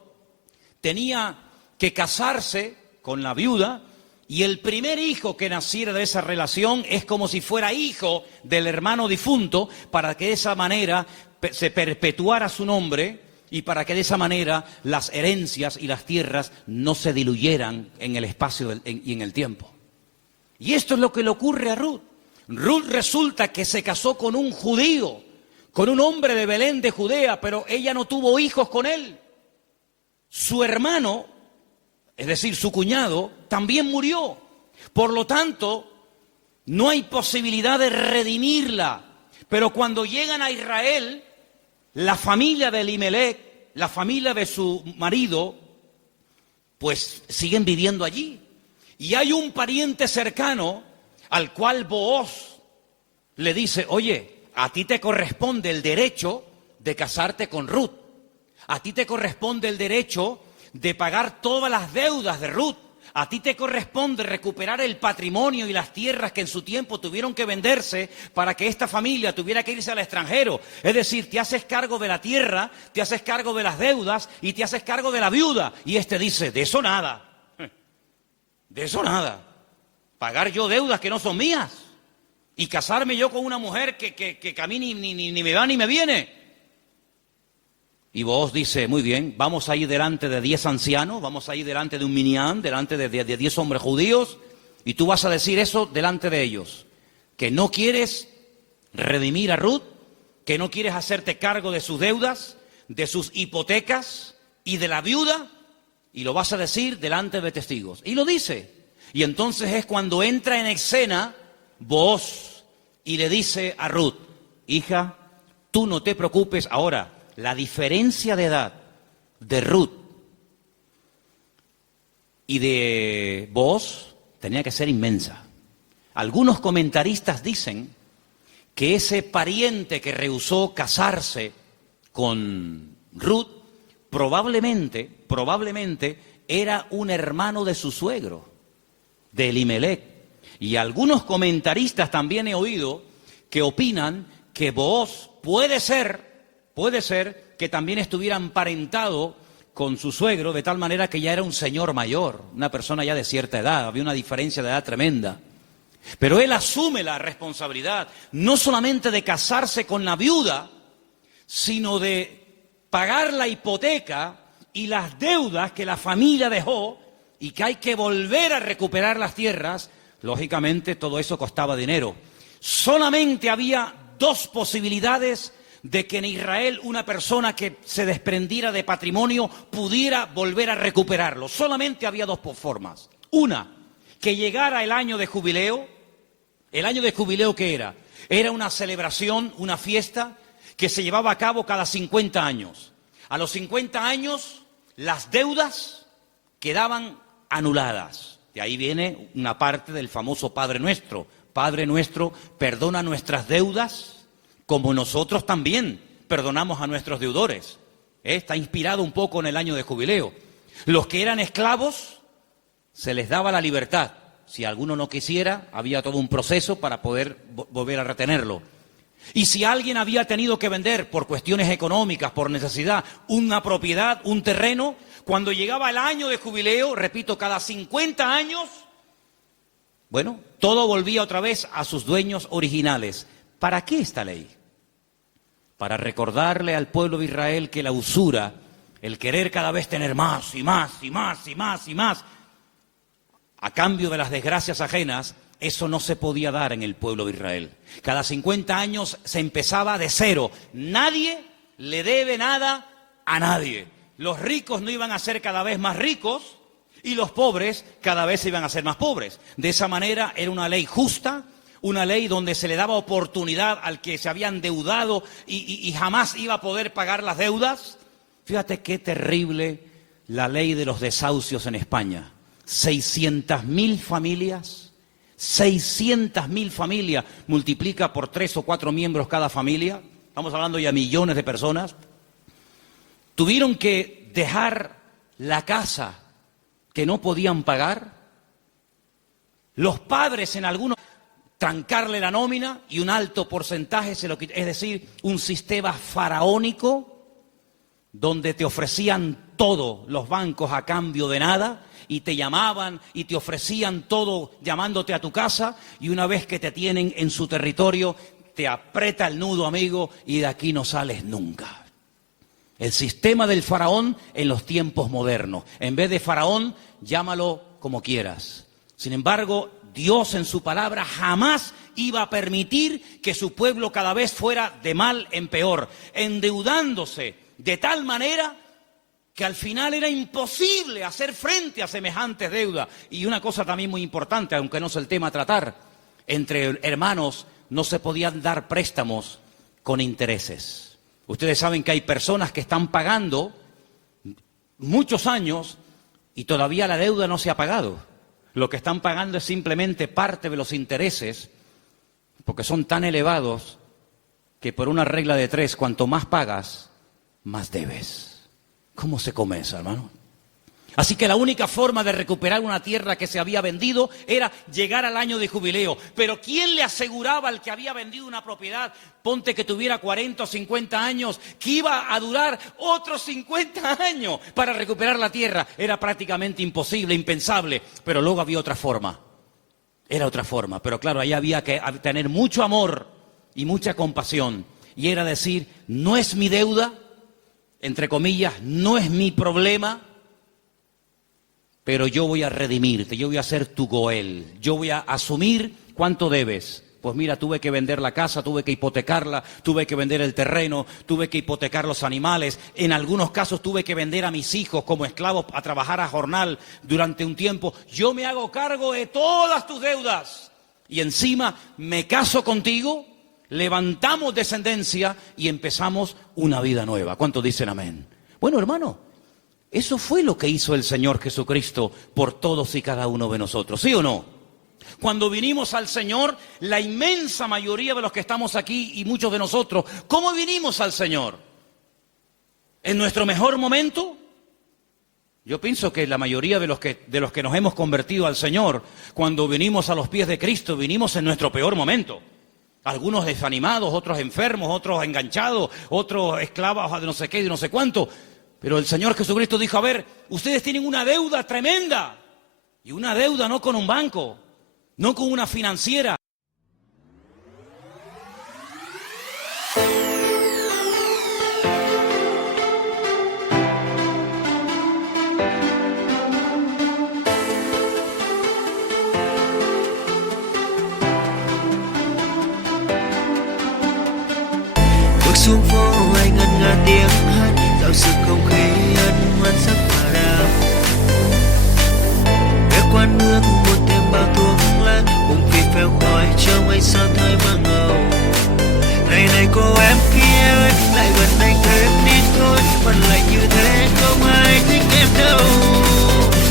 tenía que casarse con la viuda, y el primer hijo que naciera de esa relación es como si fuera hijo del hermano difunto, para que de esa manera se perpetuara su nombre y para que de esa manera las herencias y las tierras no se diluyeran en el espacio y en el tiempo. Y esto es lo que le ocurre a Ruth. Ruth resulta que se casó con un judío, con un hombre de Belén de Judea, pero ella no tuvo hijos con él. Su hermano, es decir, su cuñado, también murió. Por lo tanto, no hay posibilidad de redimirla. Pero cuando llegan a Israel, la familia de Elimelech, la familia de su marido, pues siguen viviendo allí. Y hay un pariente cercano al cual Booz le dice: oye, a ti te corresponde el derecho de casarte con Ruth. A ti te corresponde el derecho de pagar todas las deudas de Ruth. A ti te corresponde recuperar el patrimonio y las tierras que en su tiempo tuvieron que venderse para que esta familia tuviera que irse al extranjero. Es decir, te haces cargo de la tierra, te haces cargo de las deudas y te haces cargo de la viuda. Y este dice: de eso nada. De eso nada. Pagar yo deudas que no son mías y casarme yo con una mujer que a mí ni me va ni me viene. Y Booz dice: muy bien, vamos a ir delante de 10 ancianos, vamos a ir delante de un minián, delante de 10 hombres judíos, y tú vas a decir eso delante de ellos, que no quieres redimir a Ruth, que no quieres hacerte cargo de sus deudas, de sus hipotecas y de la viuda, y lo vas a decir delante de testigos. Y lo dice. Y entonces es cuando entra en escena Booz y le dice a Ruth: hija, tú no te preocupes. Ahora, la diferencia de edad de Ruth y de Booz tenía que ser inmensa. Algunos comentaristas dicen que ese pariente que rehusó casarse con Ruth probablemente era un hermano de su suegro, de Elimelech. Y algunos comentaristas también he oído que opinan que Booz puede ser que también estuviera emparentado con su suegro, de tal manera que ya era un señor mayor, una persona ya de cierta edad, había una diferencia de edad tremenda. Pero él asume la responsabilidad, no solamente de casarse con la viuda, sino de pagar la hipoteca y las deudas que la familia dejó y que hay que volver a recuperar las tierras. Lógicamente todo eso costaba dinero. Solamente había 2 posibilidades de que en Israel una persona que se desprendiera de patrimonio pudiera volver a recuperarlo. Solamente había 2 formas. Una, que llegara el año de jubileo. ¿El año de jubileo qué era? Era una celebración, una fiesta que se llevaba a cabo cada 50 años. A los 50 años las deudas quedaban anuladas. De ahí viene una parte del famoso Padre Nuestro. Padre Nuestro, perdona nuestras deudas como nosotros también perdonamos a nuestros deudores. Está inspirado un poco en el año de jubileo. Los que eran esclavos se les daba la libertad. Si alguno no quisiera, había todo un proceso para poder volver a retenerlo. Y si alguien había tenido que vender por cuestiones económicas, por necesidad, una propiedad, un terreno, cuando llegaba el año de jubileo, repito, cada 50 años, bueno, todo volvía otra vez a sus dueños originales. ¿Para qué esta ley? Para recordarle al pueblo de Israel que la usura, el querer cada vez tener más y más y más y más y más, a cambio de las desgracias ajenas, eso no se podía dar en el pueblo de Israel. Cada 50 años se empezaba de cero. Nadie le debe nada a nadie. Los ricos no iban a ser cada vez más ricos y los pobres cada vez iban a ser más pobres. De esa manera era una ley justa, una ley donde se le daba oportunidad al que se había endeudado y jamás iba a poder pagar las deudas. Fíjate qué terrible la ley de los desahucios en España. 600.000 familias, 600.000 familias, multiplica por 3 o 4 miembros cada familia, estamos hablando ya de millones de personas, tuvieron que dejar la casa que no podían pagar. Los padres en algunos trancarle la nómina y un alto porcentaje se lo quitó, es decir, un sistema faraónico donde te ofrecían todo los bancos a cambio de nada y te llamaban y te ofrecían todo llamándote a tu casa, y una vez que te tienen en su territorio te aprieta el nudo, amigo, y de aquí no sales nunca. El sistema del faraón en los tiempos modernos. En vez de faraón, llámalo como quieras. Sin embargo, Dios en su palabra jamás iba a permitir que su pueblo cada vez fuera de mal en peor, endeudándose de tal manera que al final era imposible hacer frente a semejantes deudas. Y una cosa también muy importante, aunque no es el tema a tratar, entre hermanos no se podían dar préstamos con intereses. Ustedes saben que hay personas que están pagando muchos años y todavía la deuda no se ha pagado. Lo que están pagando es simplemente parte de los intereses, porque son tan elevados que por una regla de 3, cuanto más pagas, más debes. ¿Cómo se come eso, hermano? Así que la única forma de recuperar una tierra que se había vendido era llegar al año de jubileo. Pero ¿quién le aseguraba al que había vendido una propiedad, ponte que tuviera 40 o 50 años, que iba a durar otros 50 años para recuperar la tierra? Era prácticamente imposible, impensable, pero luego había otra forma. Era otra forma, pero claro, ahí había que tener mucho amor y mucha compasión. Y era decir, no es mi deuda, entre comillas, no es mi problema, pero yo voy a redimirte, yo voy a ser tu Goel, yo voy a asumir cuánto debes. Pues mira, tuve que vender la casa, tuve que hipotecarla, tuve que vender el terreno, tuve que hipotecar los animales. En algunos casos tuve que vender a mis hijos como esclavos a trabajar a jornal durante un tiempo. Yo me hago cargo de todas tus deudas y encima me caso contigo, levantamos descendencia y empezamos una vida nueva. ¿Cuántos dicen amén? Bueno, hermano, eso fue lo que hizo el Señor Jesucristo por todos y cada uno de nosotros, ¿sí o no? Cuando vinimos al Señor, la inmensa mayoría de los que estamos aquí y muchos de nosotros, ¿cómo vinimos al Señor? ¿En nuestro mejor momento? Yo pienso que la mayoría de los que nos hemos convertido al Señor, cuando vinimos a los pies de Cristo, vinimos en nuestro peor momento. Algunos desanimados, otros enfermos, otros enganchados, otros esclavos de no sé qué, de no sé cuánto. Pero el Señor Jesucristo dijo, a ver, ustedes tienen una deuda tremenda. Y una deuda no con un banco, no con una financiera. Bước xuống phố anh ngân nga tiếng hát, dạo sự không khí hân hoan sắc hòa đàm. Ghé quán nước một thêm bao thuốc lá, bụng phì phèo khói trong ánh sao thái mang ngầu. Này này cô em kia ơi, lại gần anh thêm đi thôi, vẫn lại như thế không ai thích em đâu.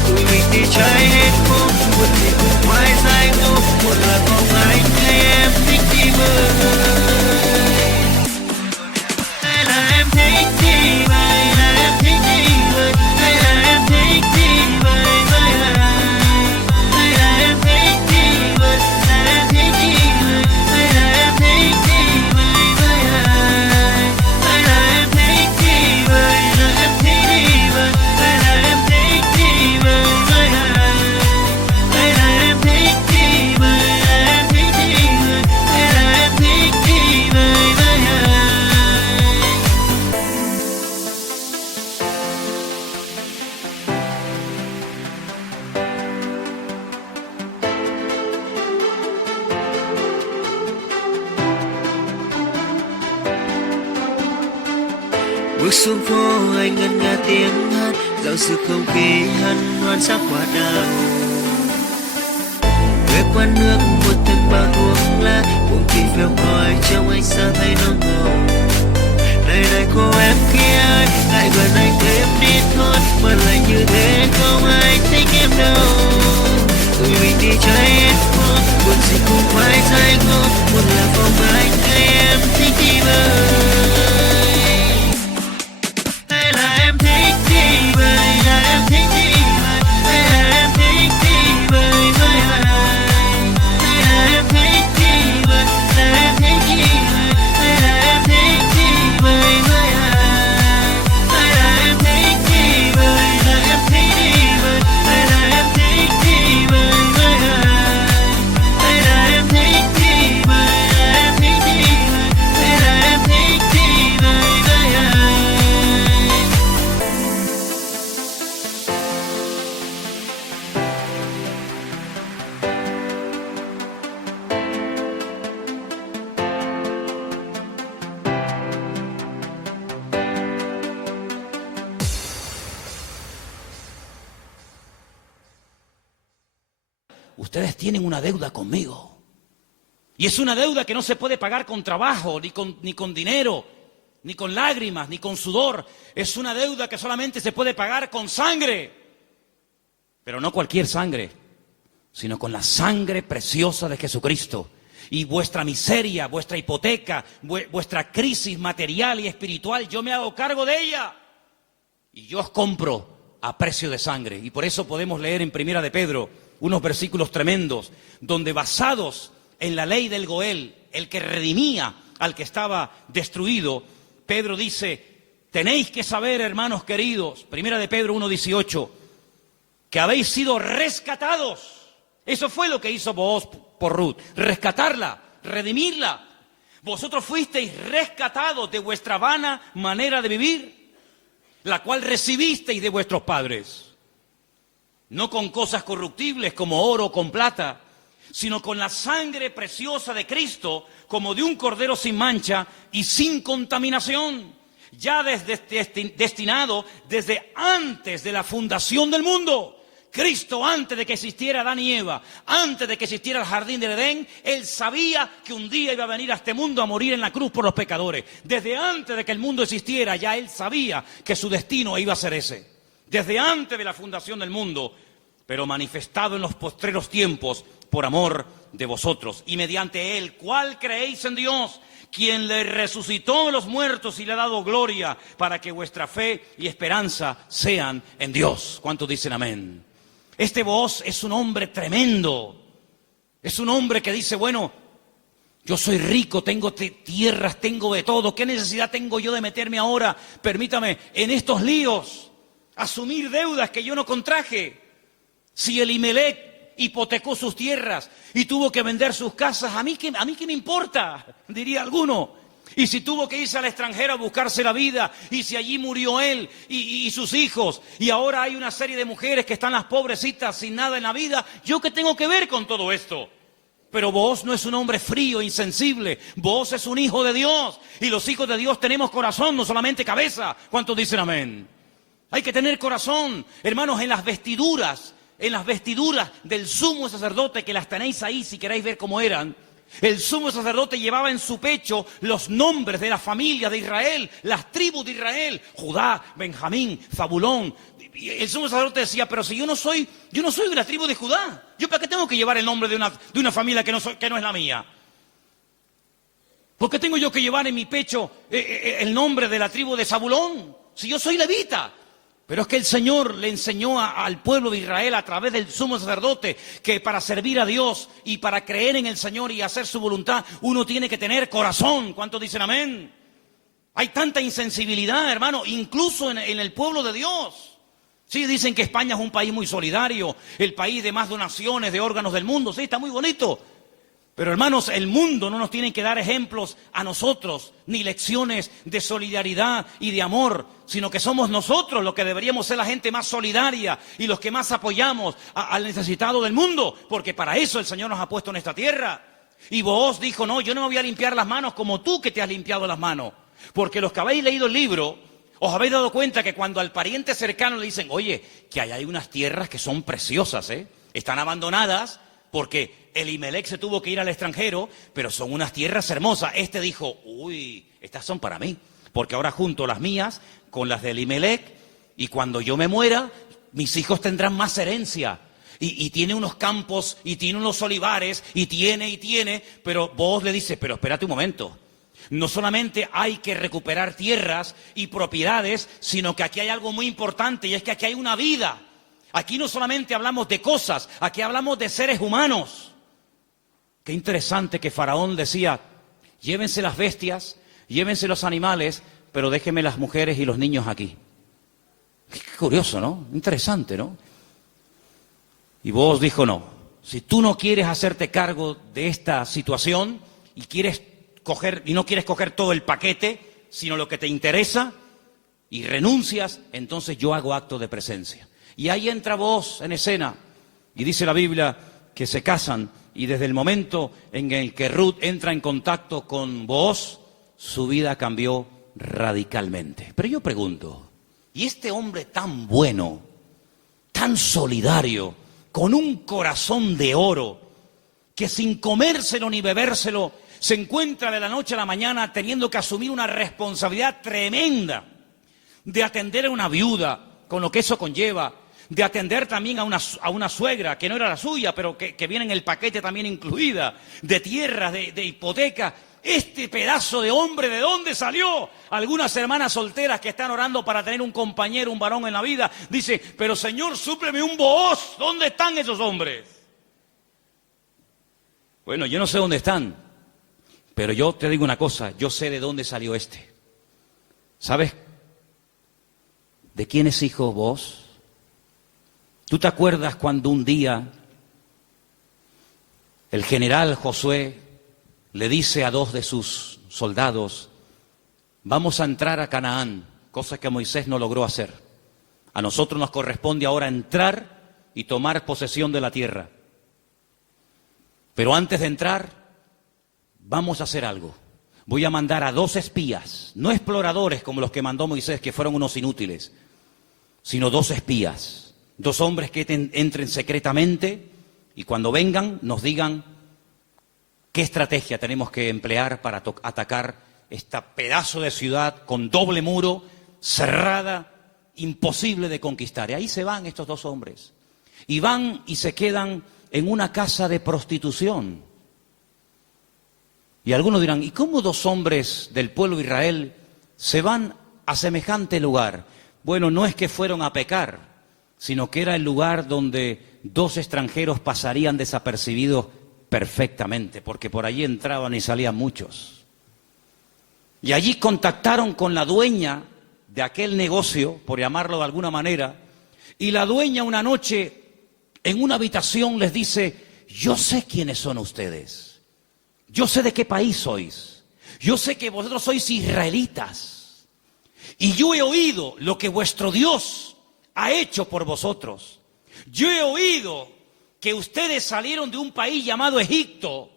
Tụi mình đi trái hết phố, buồn thì cùng mãi dài ngô, một là không ai thấy em thích đi bơi. Bước xuống phố anh ngân nga tiếng hát, dạo sự không khí hân hoan sắc hoa đào. Ghé quán nước một thêm bao thuốc lá, bụng thì phèo khói trong ánh sao thấy nó ngầu. Này này cô em kia ơi, lại gần anh thêm đi thôi, mà lại như thế không ai thích em đâu. Tụi mình đi chơi hết phố, buồn gì cũng phải say ngô, một là không ai thấy em thích đi bơi. ustedes tienen una deuda conmigo. Y es una deuda que no se puede pagar con trabajo, ni con dinero, ni con lágrimas, ni con sudor. Es una deuda que solamente se puede pagar con sangre. Pero no cualquier sangre, sino con la sangre preciosa de Jesucristo. Y vuestra miseria, vuestra hipoteca, vuestra crisis material y espiritual, yo me hago cargo de ella. Y yo os compro a precio de sangre. Y por eso podemos leer en Primera de Pedro unos versículos tremendos, donde basados en la ley del Goel, el que redimía al que estaba destruido, Pedro dice, tenéis que saber, hermanos queridos, Primera de Pedro 1:18, que habéis sido rescatados. Eso fue lo que hizo Booz por Ruth, rescatarla, redimirla. Vosotros fuisteis rescatados de vuestra vana manera de vivir, la cual recibisteis de vuestros padres. No con cosas corruptibles como oro o con plata, sino con la sangre preciosa de Cristo, como de un cordero sin mancha y sin contaminación, ya destinado desde antes de la fundación del mundo. Cristo, antes de que existiera Adán y Eva, antes de que existiera el jardín del Edén, Él sabía que un día iba a venir a este mundo a morir en la cruz por los pecadores. Desde antes de que el mundo existiera, ya Él sabía que su destino iba a ser ese. Desde antes de la fundación del mundo, pero manifestado en los postreros tiempos por amor de vosotros. Y mediante Él, ¿cuál creéis en Dios? Quien le resucitó de los muertos y le ha dado gloria, para que vuestra fe y esperanza sean en Dios. ¿Cuántos dicen amén? Este Booz es un hombre tremendo. Es un hombre que dice, bueno, yo soy rico, tengo tierras, tengo de todo. ¿Qué necesidad tengo yo de meterme ahora, permítame, en estos líos? Asumir deudas que yo no contraje. Si Elimelech hipotecó sus tierras y tuvo que vender sus casas, ¿a mí qué me importa? Diría alguno. Y si tuvo que irse al extranjero a buscarse la vida, y si allí murió él y sus hijos, y ahora hay una serie de mujeres que están las pobrecitas sin nada en la vida, ¿yo qué tengo que ver con todo esto? Pero Booz no es un hombre frío, insensible. Booz es un hijo de Dios, y los hijos de Dios tenemos corazón, no solamente cabeza. ¿Cuántos dicen amén? Hay que tener corazón, hermanos, en las vestiduras del sumo sacerdote, que las tenéis ahí si queréis ver cómo eran. El sumo sacerdote llevaba en su pecho los nombres de la familia de Israel, las tribus de Israel, Judá, Benjamín, Zabulón. Y el sumo sacerdote decía, pero si yo no soy de la tribu de Judá, ¿yo para qué tengo que llevar el nombre de una familia que no es la mía? ¿Por qué tengo yo que llevar en mi pecho el nombre de la tribu de Zabulón, si yo soy levita? Pero es que el Señor le enseñó al pueblo de Israel a través del sumo sacerdote que para servir a Dios y para creer en el Señor y hacer su voluntad, uno tiene que tener corazón. ¿Cuántos dicen amén? Hay tanta insensibilidad, hermano, incluso en el pueblo de Dios. Sí, dicen que España es un país muy solidario, el país de más donaciones de órganos del mundo. Sí, está muy bonito. Pero hermanos, el mundo no nos tiene que dar ejemplos a nosotros, ni lecciones de solidaridad y de amor, sino que somos nosotros los que deberíamos ser la gente más solidaria y los que más apoyamos al necesitado del mundo, porque para eso el Señor nos ha puesto en esta tierra. Y Booz dijo, no, yo no me voy a limpiar las manos como tú que te has limpiado las manos, porque los que habéis leído el libro, os habéis dado cuenta que cuando al pariente cercano le dicen, oye, que hay unas tierras que son preciosas, están abandonadas, porque Elimelech se tuvo que ir al extranjero, pero son unas tierras hermosas. Este dijo, uy, estas son para mí, porque ahora junto las mías con las de Elimelech, y cuando yo me muera, mis hijos tendrán más herencia. Y tiene unos campos, y tiene unos olivares, y tiene, pero Booz le dice, pero espérate un momento. No solamente hay que recuperar tierras y propiedades, sino que aquí hay algo muy importante, y es que aquí hay una vida. Aquí no solamente hablamos de cosas, aquí hablamos de seres humanos. Qué interesante que Faraón decía, llévense las bestias, llévense los animales, pero déjenme las mujeres y los niños aquí. Qué curioso, ¿no? Interesante, ¿no? Y Booz dijo, no, si tú no quieres hacerte cargo de esta situación y no quieres coger todo el paquete, sino lo que te interesa, y renuncias, entonces yo hago acto de presencia. Y ahí entra Booz en escena, y dice la Biblia que se casan, y desde el momento en el que Ruth entra en contacto con Booz, su vida cambió radicalmente. Pero yo pregunto, ¿y este hombre tan bueno, tan solidario con un corazón de oro, que sin comérselo ni bebérselo, se encuentra de la noche a la mañana teniendo que asumir una responsabilidad tremenda de atender a una viuda, con lo que eso conlleva, de atender también a una suegra, que no era la suya, pero que viene en el paquete también incluida, de tierras, de hipoteca. Este pedazo de hombre, ¿de dónde salió? Algunas hermanas solteras que están orando para tener un compañero, un varón en la vida, dice, pero Señor, súpleme un Booz. ¿Dónde están esos hombres? Bueno, yo no sé dónde están, pero yo te digo una cosa, yo sé de dónde salió este. ¿Sabes de quién es hijo Booz? ¿Tú te acuerdas cuando un día el general Josué le dice a 2 de sus soldados, vamos a entrar a Canaán, cosa que Moisés no logró hacer? A nosotros nos corresponde ahora entrar y tomar posesión de la tierra. Pero antes de entrar, vamos a hacer algo. Voy a mandar a 2 espías, no exploradores como los que mandó Moisés, que fueron unos inútiles, sino 2 espías, 2 hombres que entren secretamente y cuando vengan nos digan qué estrategia tenemos que emplear para atacar este pedazo de ciudad con doble muro, cerrada, imposible de conquistar. Y ahí se van estos 2 hombres. Y van y se quedan en una casa de prostitución. Y algunos dirán, ¿y cómo 2 hombres del pueblo de Israel se van a semejante lugar? Bueno, no es que fueron a pecar, sino que era el lugar donde 2 extranjeros pasarían desapercibidos perfectamente, porque por allí entraban y salían muchos. Y allí contactaron con la dueña de aquel negocio, por llamarlo de alguna manera, y la dueña una noche en una habitación les dice, yo sé quiénes son ustedes, yo sé de qué país sois, yo sé que vosotros sois israelitas, y yo he oído lo que vuestro Dios ha hecho por vosotros. Yo he oído que ustedes salieron de un país llamado Egipto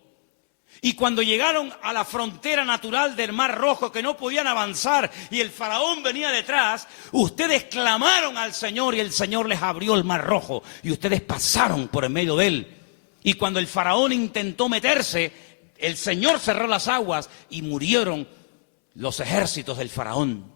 y cuando llegaron a la frontera natural del Mar Rojo, que no podían avanzar y el faraón venía detrás, ustedes clamaron al Señor y el Señor les abrió el Mar Rojo y ustedes pasaron por en medio de él. Y cuando el faraón intentó meterse, el Señor cerró las aguas y murieron los ejércitos del faraón.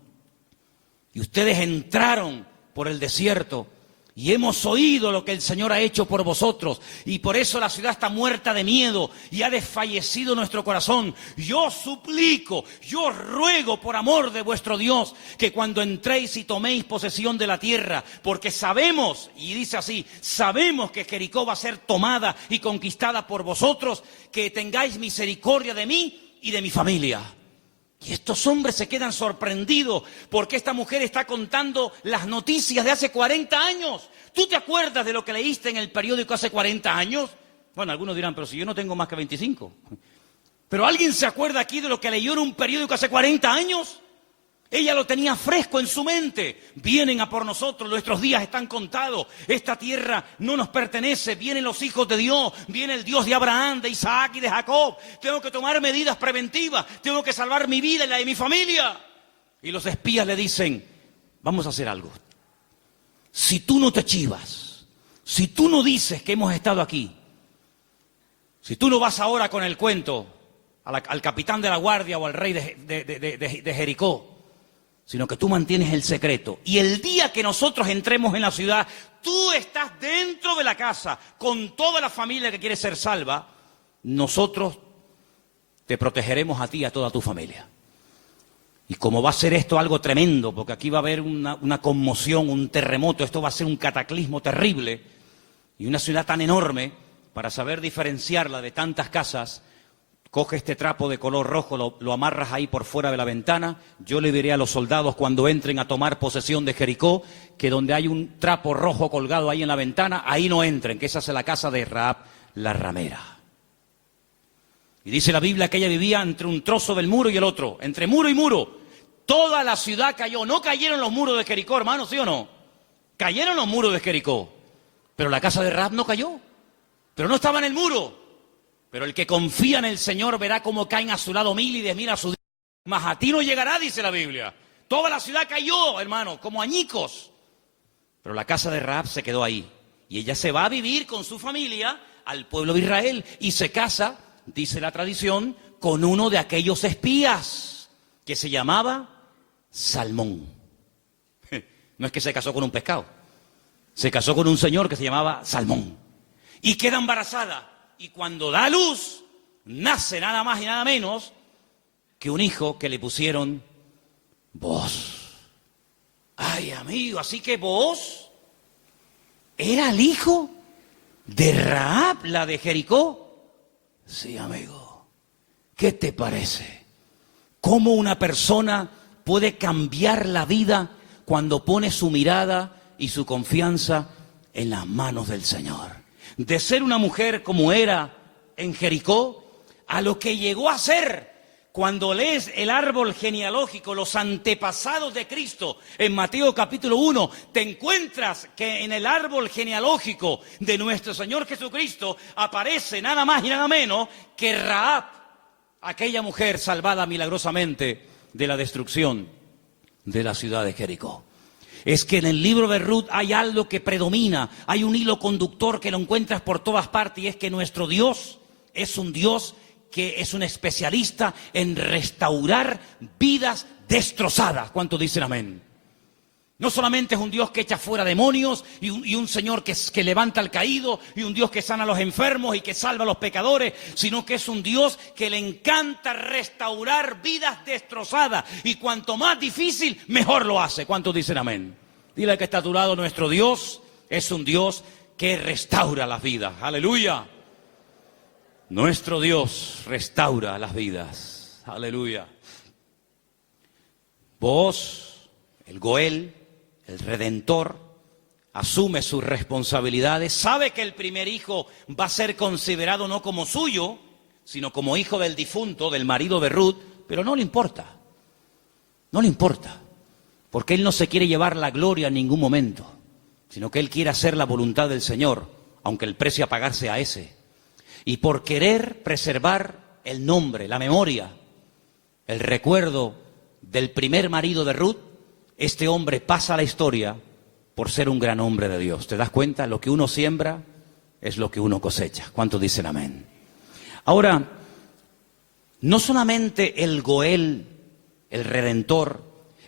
Y ustedes entraron por el desierto y hemos oído lo que el Señor ha hecho por vosotros y por eso la ciudad está muerta de miedo y ha desfallecido nuestro corazón. Yo suplico, yo ruego por amor de vuestro Dios que cuando entréis y toméis posesión de la tierra, porque sabemos, y dice así, sabemos que Jericó va a ser tomada y conquistada por vosotros, que tengáis misericordia de mí y de mi familia. Y estos hombres se quedan sorprendidos porque esta mujer está contando las noticias de hace 40 años. ¿Tú te acuerdas de lo que leíste en el periódico hace 40 años? Bueno, algunos dirán, pero si yo no tengo más que 25. ¿Pero alguien se acuerda aquí de lo que leyó en un periódico hace 40 años? Ella lo tenía fresco en su mente. Vienen a por nosotros, nuestros días están contados. Esta tierra no nos pertenece. Vienen los hijos de Dios, viene el Dios de Abraham, de Isaac y de Jacob. Tengo que tomar medidas preventivas, tengo que salvar mi vida y la de mi familia. Y los espías le dicen, vamos a hacer algo. Si tú no te chivas, si tú no dices que hemos estado aquí, si tú no vas ahora con el cuento al capitán de la guardia o al rey de Jericó, sino que tú mantienes el secreto. Y el día que nosotros entremos en la ciudad, tú estás dentro de la casa con toda la familia que quiere ser salva, nosotros te protegeremos a ti y a toda tu familia. Y como va a ser esto algo tremendo, porque aquí va a haber una conmoción, un terremoto, esto va a ser un cataclismo terrible, y una ciudad tan enorme, para saber diferenciarla de tantas casas, coge este trapo de color rojo, lo amarras ahí por fuera de la ventana. Yo le diré a los soldados cuando entren a tomar posesión de Jericó, que donde hay un trapo rojo colgado ahí en la ventana, ahí no entren, que esa es la casa de Rahab, la ramera. Y dice la Biblia que ella vivía entre un trozo del muro y el otro, entre muro y muro. Toda la ciudad cayó, no cayeron los muros de Jericó, hermano, ¿sí o no? Cayeron los muros de Jericó, pero la casa de Rahab no cayó, pero no estaba en el muro. Pero el que confía en el Señor verá cómo caen a su lado 1000 y 10.000 a su día. Mas a ti no llegará, dice la Biblia. Toda la ciudad cayó, hermano, como añicos. Pero la casa de Rahab se quedó ahí. Y ella se va a vivir con su familia al pueblo de Israel y se casa, dice la tradición, con uno de aquellos espías que se llamaba Salmón. No es que se casó con un pescado, se casó con un señor que se llamaba Salmón. Y queda embarazada. Y cuando da a luz, nace nada más y nada menos que un hijo que le pusieron Booz. Ay, amigo, así que Booz era el hijo de Rahab, la de Jericó. Sí, amigo. ¿Qué te parece? ¿Cómo una persona puede cambiar la vida cuando pone su mirada y su confianza en las manos del Señor? De ser una mujer como era en Jericó, a lo que llegó a ser cuando lees el árbol genealógico, los antepasados de Cristo, en Mateo capítulo 1, te encuentras que en el árbol genealógico de nuestro Señor Jesucristo aparece nada más y nada menos que Rahab, aquella mujer salvada milagrosamente de la destrucción de la ciudad de Jericó. Es que en el libro de Ruth hay algo que predomina, hay un hilo conductor que lo encuentras por todas partes, y es que nuestro Dios es un Dios que es un especialista en restaurar vidas destrozadas. ¿Cuántos dicen amén? No solamente es un Dios que echa fuera demonios y un Señor que levanta al caído y un Dios que sana a los enfermos y que salva a los pecadores, sino que es un Dios que le encanta restaurar vidas destrozadas, y cuanto más difícil, mejor lo hace. ¿Cuántos dicen amén? Dile al que está a tu lado, nuestro Dios es un Dios que restaura las vidas. ¡Aleluya! Nuestro Dios restaura las vidas. ¡Aleluya! Vos, el Goel, el Redentor, asume sus responsabilidades, sabe que el primer hijo va a ser considerado no como suyo, sino como hijo del difunto, del marido de Ruth, pero no le importa, porque él no se quiere llevar la gloria en ningún momento, sino que él quiere hacer la voluntad del Señor, aunque el precio a pagar sea ese. Y por querer preservar el nombre, la memoria, el recuerdo del primer marido de Ruth, este hombre pasa a la historia por ser un gran hombre de Dios. ¿Te das cuenta? Lo que uno siembra es lo que uno cosecha. ¿Cuántos dicen amén? Ahora, no solamente el Goel, el Redentor,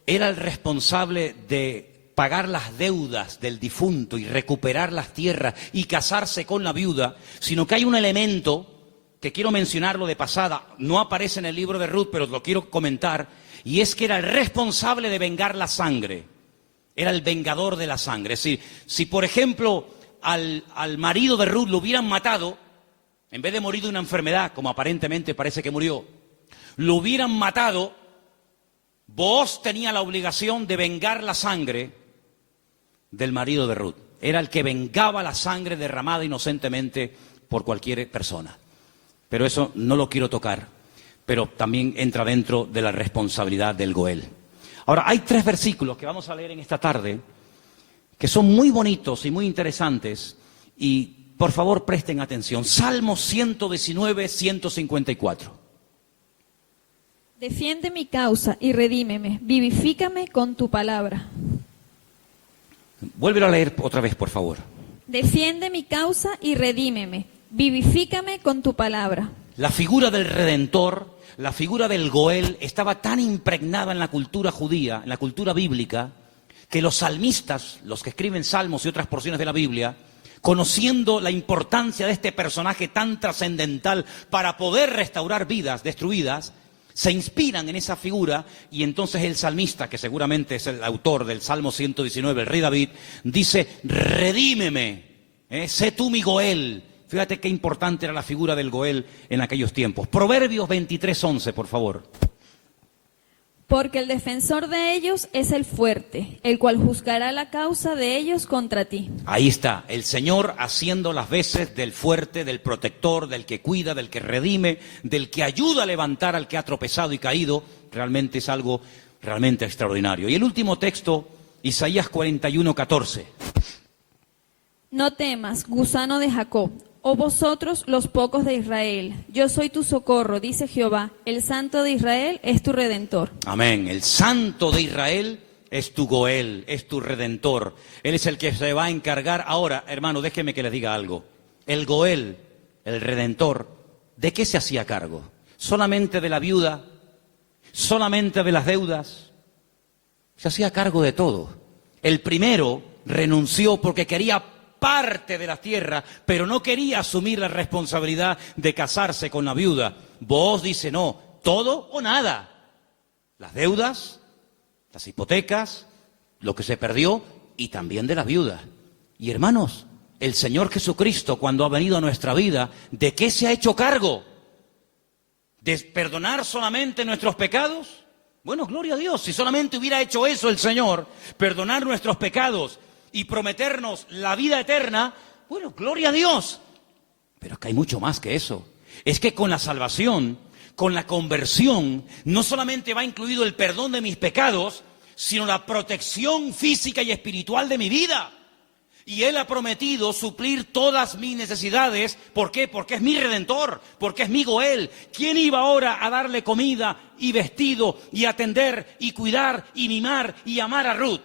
era el responsable de pagar las deudas del difunto y recuperar las tierras y casarse con la viuda, sino que hay un elemento que quiero mencionarlo de pasada, no aparece en el libro de Ruth, pero lo quiero comentar, y es que era el responsable de vengar la sangre, era el vengador de la sangre. Es decir, si por ejemplo al marido de Ruth lo hubieran matado, en vez de morir de una enfermedad, como aparentemente parece que murió, lo hubieran matado, Booz tenía la obligación de vengar la sangre del marido de Ruth. Era el que vengaba la sangre derramada inocentemente por cualquier persona. Pero eso no lo quiero tocar, pero también entra dentro de la responsabilidad del Goel. Ahora, hay 3 versículos que vamos a leer en esta tarde que son muy bonitos y muy interesantes, y por favor presten atención. Salmo 119, 154. Defiende mi causa y redímeme, vivifícame con tu palabra. Vuélvelo a leer otra vez, por favor. Defiende mi causa y redímeme, vivifícame con tu palabra. La figura del Redentor, la figura del Goel, estaba tan impregnada en la cultura judía, en la cultura bíblica, que los salmistas, los que escriben salmos y otras porciones de la Biblia, conociendo la importancia de este personaje tan trascendental para poder restaurar vidas destruidas, se inspiran en esa figura, y entonces el salmista, que seguramente es el autor del Salmo 119, el rey David, dice: redímeme, sé tú mi Goel. Fíjate qué importante era la figura del Goel en aquellos tiempos. Proverbios 23:11, por favor. Porque el defensor de ellos es el fuerte, el cual juzgará la causa de ellos contra ti. Ahí está, el Señor haciendo las veces del fuerte, del protector, del que cuida, del que redime, del que ayuda a levantar al que ha tropezado y caído. Realmente es algo realmente extraordinario. Y el último texto, Isaías 41:14. No temas, gusano de Jacob, oh vosotros los pocos de Israel. Yo soy tu socorro, dice Jehová, el Santo de Israel es tu Redentor. Amén, el Santo de Israel es tu Goel, es tu Redentor. Él es el que se va a encargar. Ahora, hermano, déjeme que les diga algo. El Goel, el Redentor, ¿de qué se hacía cargo? ¿Solamente de la viuda? ¿Solamente de las deudas? Se hacía cargo de todo. El primero renunció porque quería parte de la tierra, pero no quería asumir la responsabilidad de casarse con la viuda. Booz dice, no, todo o nada. Las deudas, las hipotecas, lo que se perdió y también de las viudas. Y hermanos, el Señor Jesucristo, cuando ha venido a nuestra vida, ¿de qué se ha hecho cargo? ¿De perdonar solamente nuestros pecados? Bueno, gloria a Dios, si solamente hubiera hecho eso el Señor, perdonar nuestros pecados y prometernos la vida eterna, bueno, gloria a Dios. Pero es que hay mucho más que eso. Es que con la salvación, con la conversión, no solamente va incluido el perdón de mis pecados, sino la protección física y espiritual de mi vida. Y Él ha prometido suplir todas mis necesidades. ¿Por qué? Porque es mi Redentor, porque es mi Goel. ¿Quién iba ahora a darle comida y vestido y atender y cuidar y mimar y amar a Ruth?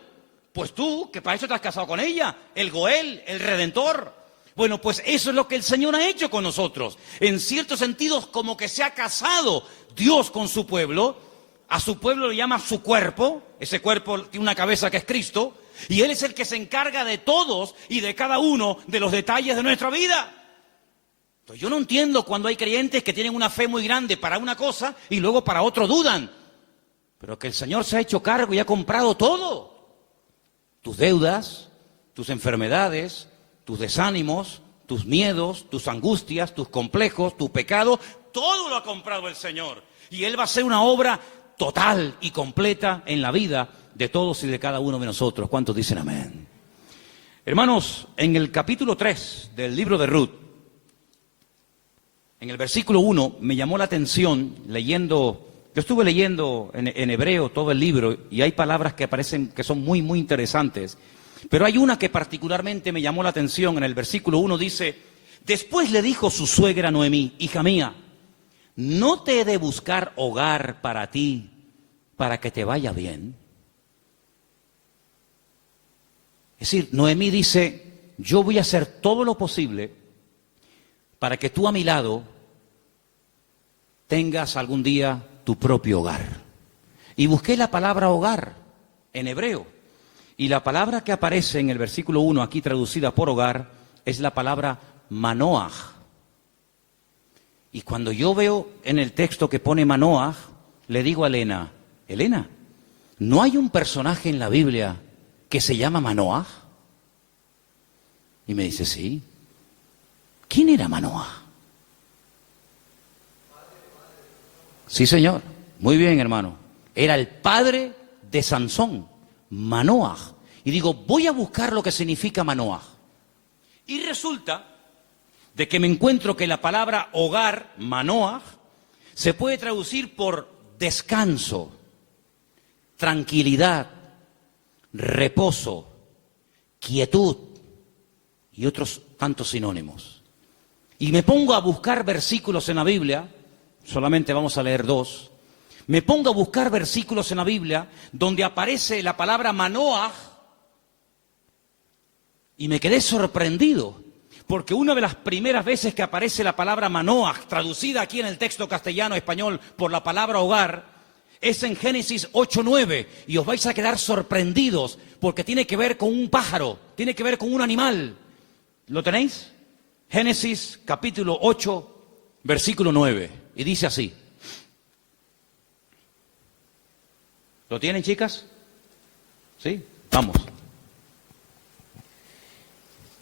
Pues tú, que para eso te has casado con ella, el Goel, el Redentor. Bueno, pues eso es lo que el Señor ha hecho con nosotros. En ciertos sentidos, como que se ha casado Dios con su pueblo. A su pueblo le llama su cuerpo. Ese cuerpo tiene una cabeza que es Cristo. Y Él es el que se encarga de todos y de cada uno de los detalles de nuestra vida. Entonces yo no entiendo cuando hay creyentes que tienen una fe muy grande para una cosa y luego para otro dudan. Pero que el Señor se ha hecho cargo y ha comprado todo. Tus deudas, tus enfermedades, tus desánimos, tus miedos, tus angustias, tus complejos, tu pecado, todo lo ha comprado el Señor. Y Él va a hacer una obra total y completa en la vida de todos y de cada uno de nosotros. ¿Cuántos dicen amén? Hermanos, en el capítulo 3 del libro de Ruth, en el versículo 1, me llamó la atención leyendo, yo estuve leyendo en hebreo todo el libro y hay palabras que parecen que son muy, muy interesantes. Pero hay una que particularmente me llamó la atención. En el versículo 1 dice, después le dijo su suegra Noemí, hija mía, ¿no te he de buscar hogar para ti, para que te vaya bien? Es decir, Noemí dice, yo voy a hacer todo lo posible para que tú a mi lado tengas algún día tu propio hogar. Y busqué la palabra hogar en hebreo. Y la palabra que aparece en el versículo 1, aquí traducida por hogar, es la palabra manoaj. Y cuando yo veo en el texto que pone manoaj, le digo a Elena, Elena, ¿no hay un personaje en la Biblia que se llama Manoaj? Y me dice, sí. ¿Quién era Manoaj? Sí, señor. Muy bien, hermano. Era el padre de Sansón, Manoaj. Y digo, voy a buscar lo que significa Manoaj. Y resulta de que me encuentro que la palabra hogar, Manoaj, se puede traducir por descanso, tranquilidad, reposo, quietud y otros tantos sinónimos. Y me pongo a buscar versículos en la Biblia, solamente vamos a leer 2. Me pongo a buscar versículos en la Biblia donde aparece la palabra Manoaj y me quedé sorprendido, porque una de las primeras veces que aparece la palabra Manoaj, traducida aquí en el texto castellano-español por la palabra hogar, es en Génesis 8:9, y os vais a quedar sorprendidos porque tiene que ver con un pájaro, tiene que ver con un animal. ¿Lo tenéis? Génesis capítulo 8, versículo 9, y dice así. ¿Lo tienen, chicas? ¿Sí? Vamos.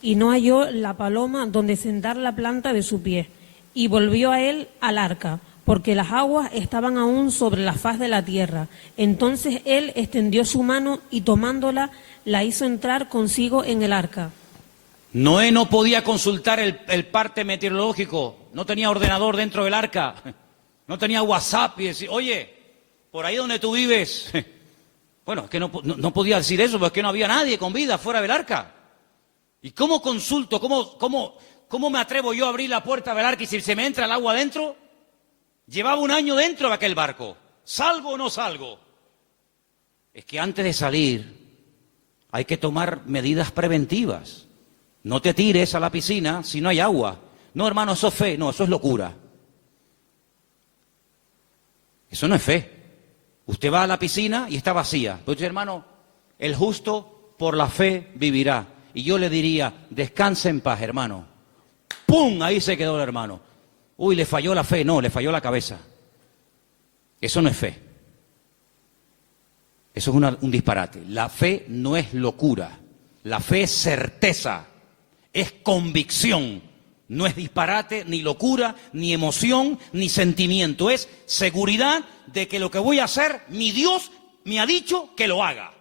Y no halló la paloma donde sentar la planta de su pie, y volvió a él al arca, porque las aguas estaban aún sobre la faz de la tierra. Entonces él extendió su mano y tomándola, la hizo entrar consigo en el arca. Noé no podía consultar el parte meteorológico, no tenía ordenador dentro del arca, no tenía WhatsApp y decir, oye, por ahí donde tú vives, bueno, es que no podía decir eso, porque no había nadie con vida fuera del arca. ¿Y cómo consulto, cómo me atrevo yo a abrir la puerta del arca y si se me entra el agua adentro? Llevaba un año dentro de aquel barco, ¿salgo o no salgo? es que antes de salir hay que tomar medidas preventivas. No te tires a la piscina si no hay agua. No, hermano, eso es fe. No, eso es locura. Eso no es fe. Usted va a la piscina y está vacía. Pero usted, hermano, el justo por la fe vivirá. Y yo le diría, descanse en paz, hermano. ¡Pum! Ahí se quedó el hermano. Uy, le falló la fe. No, le falló la cabeza. Eso no es fe. Eso es un disparate. La fe no es locura. La fe es certeza. Es convicción. No es disparate, ni locura, ni emoción, ni sentimiento. Es seguridad de que lo que voy a hacer, mi Dios me ha dicho que lo haga.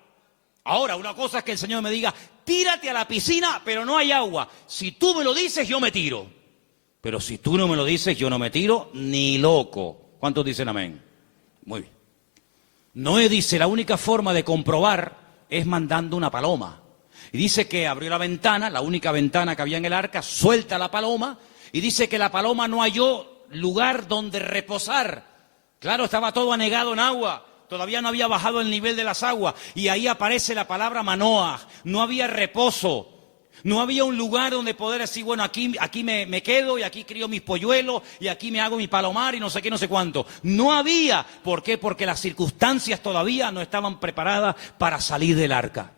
Ahora, una cosa es que el Señor me diga, tírate a la piscina, pero no hay agua. Si tú me lo dices, yo me tiro. Pero si tú no me lo dices, yo no me tiro ni loco. ¿Cuántos dicen amén? Muy bien. Noé dice, la única forma de comprobar es mandando una paloma. Y dice que abrió la ventana, la única ventana que había en el arca, suelta la paloma, y dice que la paloma no halló lugar donde reposar. Claro, estaba todo anegado en agua, todavía no había bajado el nivel de las aguas, y ahí aparece la palabra Manoah, no había reposo, no había un lugar donde poder decir, bueno, aquí me quedo, y aquí crío mis polluelos, y aquí me hago mi palomar, y no sé qué, no sé cuánto. No había, ¿por qué? Porque las circunstancias todavía no estaban preparadas para salir del arca.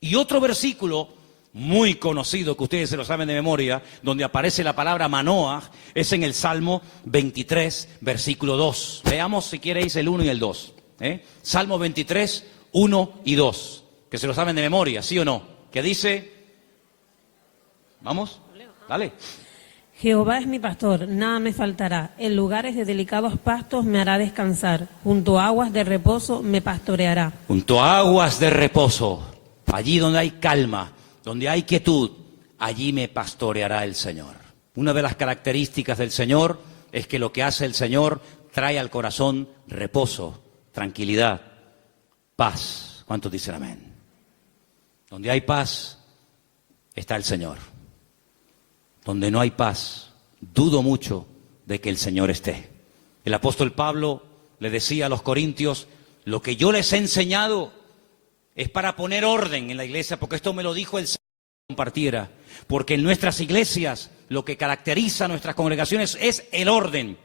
Y otro versículo muy conocido, que ustedes se lo saben de memoria, donde aparece la palabra Manoah, es en el Salmo 23, versículo 2. Veamos si queréis el 1 y el 2. Salmo 23, 1 y 2. Que se lo saben de memoria, ¿sí o no? Que dice, vamos, dale. Jehová es mi pastor, nada me faltará. En lugares de delicados pastos me hará descansar. Junto a aguas de reposo me pastoreará. Junto a aguas de reposo. Allí donde hay calma, donde hay quietud, allí me pastoreará el Señor. Una de las características del Señor es que lo que hace el Señor trae al corazón reposo, tranquilidad, paz. ¿Cuántos dicen amén? Donde hay paz, está el Señor. Donde no hay paz, dudo mucho de que el Señor esté. El apóstol Pablo le decía a los corintios, lo que yo les he enseñado es para poner orden en la iglesia, porque esto me lo dijo el Señor que compartiera. Porque en nuestras iglesias lo que caracteriza a nuestras congregaciones es el orden.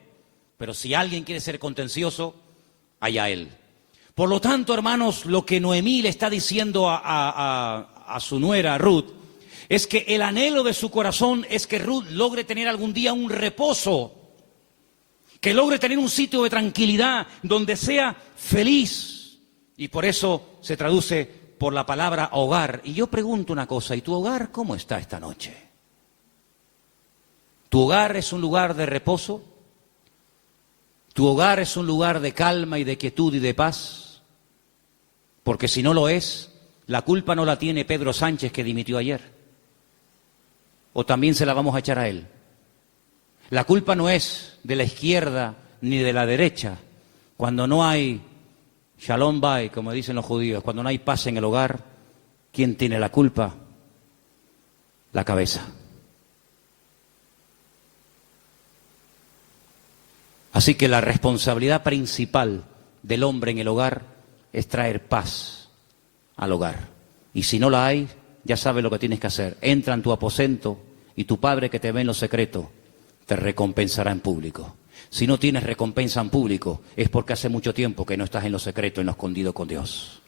Pero si alguien quiere ser contencioso, allá él. Por lo tanto, hermanos, lo que Noemí le está diciendo a su nuera, Ruth, es que el anhelo de su corazón es que Ruth logre tener algún día un reposo, que logre tener un sitio de tranquilidad donde sea feliz. Y por eso se traduce por la palabra hogar. Y yo pregunto una cosa, ¿y tu hogar cómo está esta noche? ¿Tu hogar es un lugar de reposo? ¿Tu hogar es un lugar de calma y de quietud y de paz? Porque si no lo es, la culpa no la tiene Pedro Sánchez, que dimitió ayer. ¿O también se la vamos a echar a él? La culpa no es de la izquierda ni de la derecha. Cuando no hay Shalom Bay, como dicen los judíos, cuando no hay paz en el hogar, ¿quién tiene la culpa? La cabeza. Así que la responsabilidad principal del hombre en el hogar es traer paz al hogar. Y si no la hay, ya sabes lo que tienes que hacer. Entra en tu aposento y tu Padre que te ve en lo secreto te recompensará en público. Si no tienes recompensa en público, es porque hace mucho tiempo que no estás en lo secreto, en lo escondido con Dios.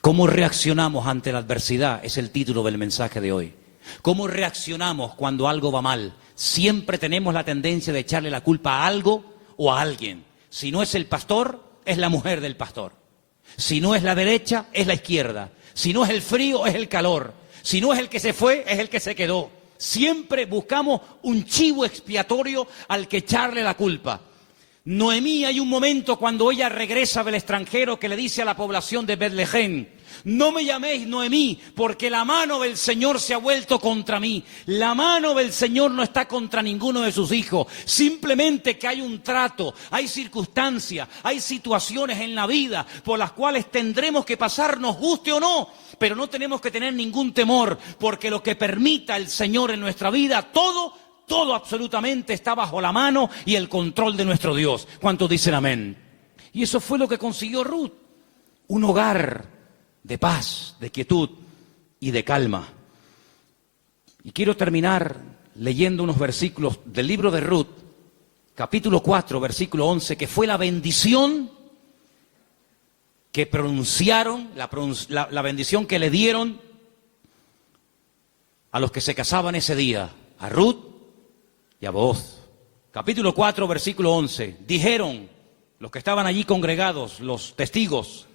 ¿Cómo reaccionamos ante la adversidad? Es el título del mensaje de hoy. ¿Cómo reaccionamos cuando algo va mal? Siempre tenemos la tendencia de echarle la culpa a algo o a alguien. Si no es el pastor, es la mujer del pastor. Si no es la derecha, es la izquierda. Si no es el frío, es el calor. Si no es el que se fue, es el que se quedó. Siempre buscamos un chivo expiatorio al que echarle la culpa. Noemí, hay un momento cuando ella regresa del extranjero que le dice a la población de Betlehem, no me llaméis Noemí, porque la mano del Señor se ha vuelto contra mí. La mano del Señor no está contra ninguno de sus hijos. Simplemente que hay un trato, hay circunstancias, hay situaciones en la vida por las cuales tendremos que pasar, nos guste o no. Pero no tenemos que tener ningún temor, porque lo que permita el Señor en nuestra vida, todo absolutamente está bajo la mano y el control de nuestro Dios. ¿Cuántos dicen amén? Y eso fue lo que consiguió Ruth. un hogar de paz, de quietud y de calma. Y quiero terminar leyendo unos versículos del libro de Ruth, capítulo 4, versículo 11, que fue la bendición que pronunciaron, la bendición que le dieron a los que se casaban ese día, a Ruth y a Booz. Capítulo 4, versículo 11. Dijeron los que estaban allí congregados, los testigos,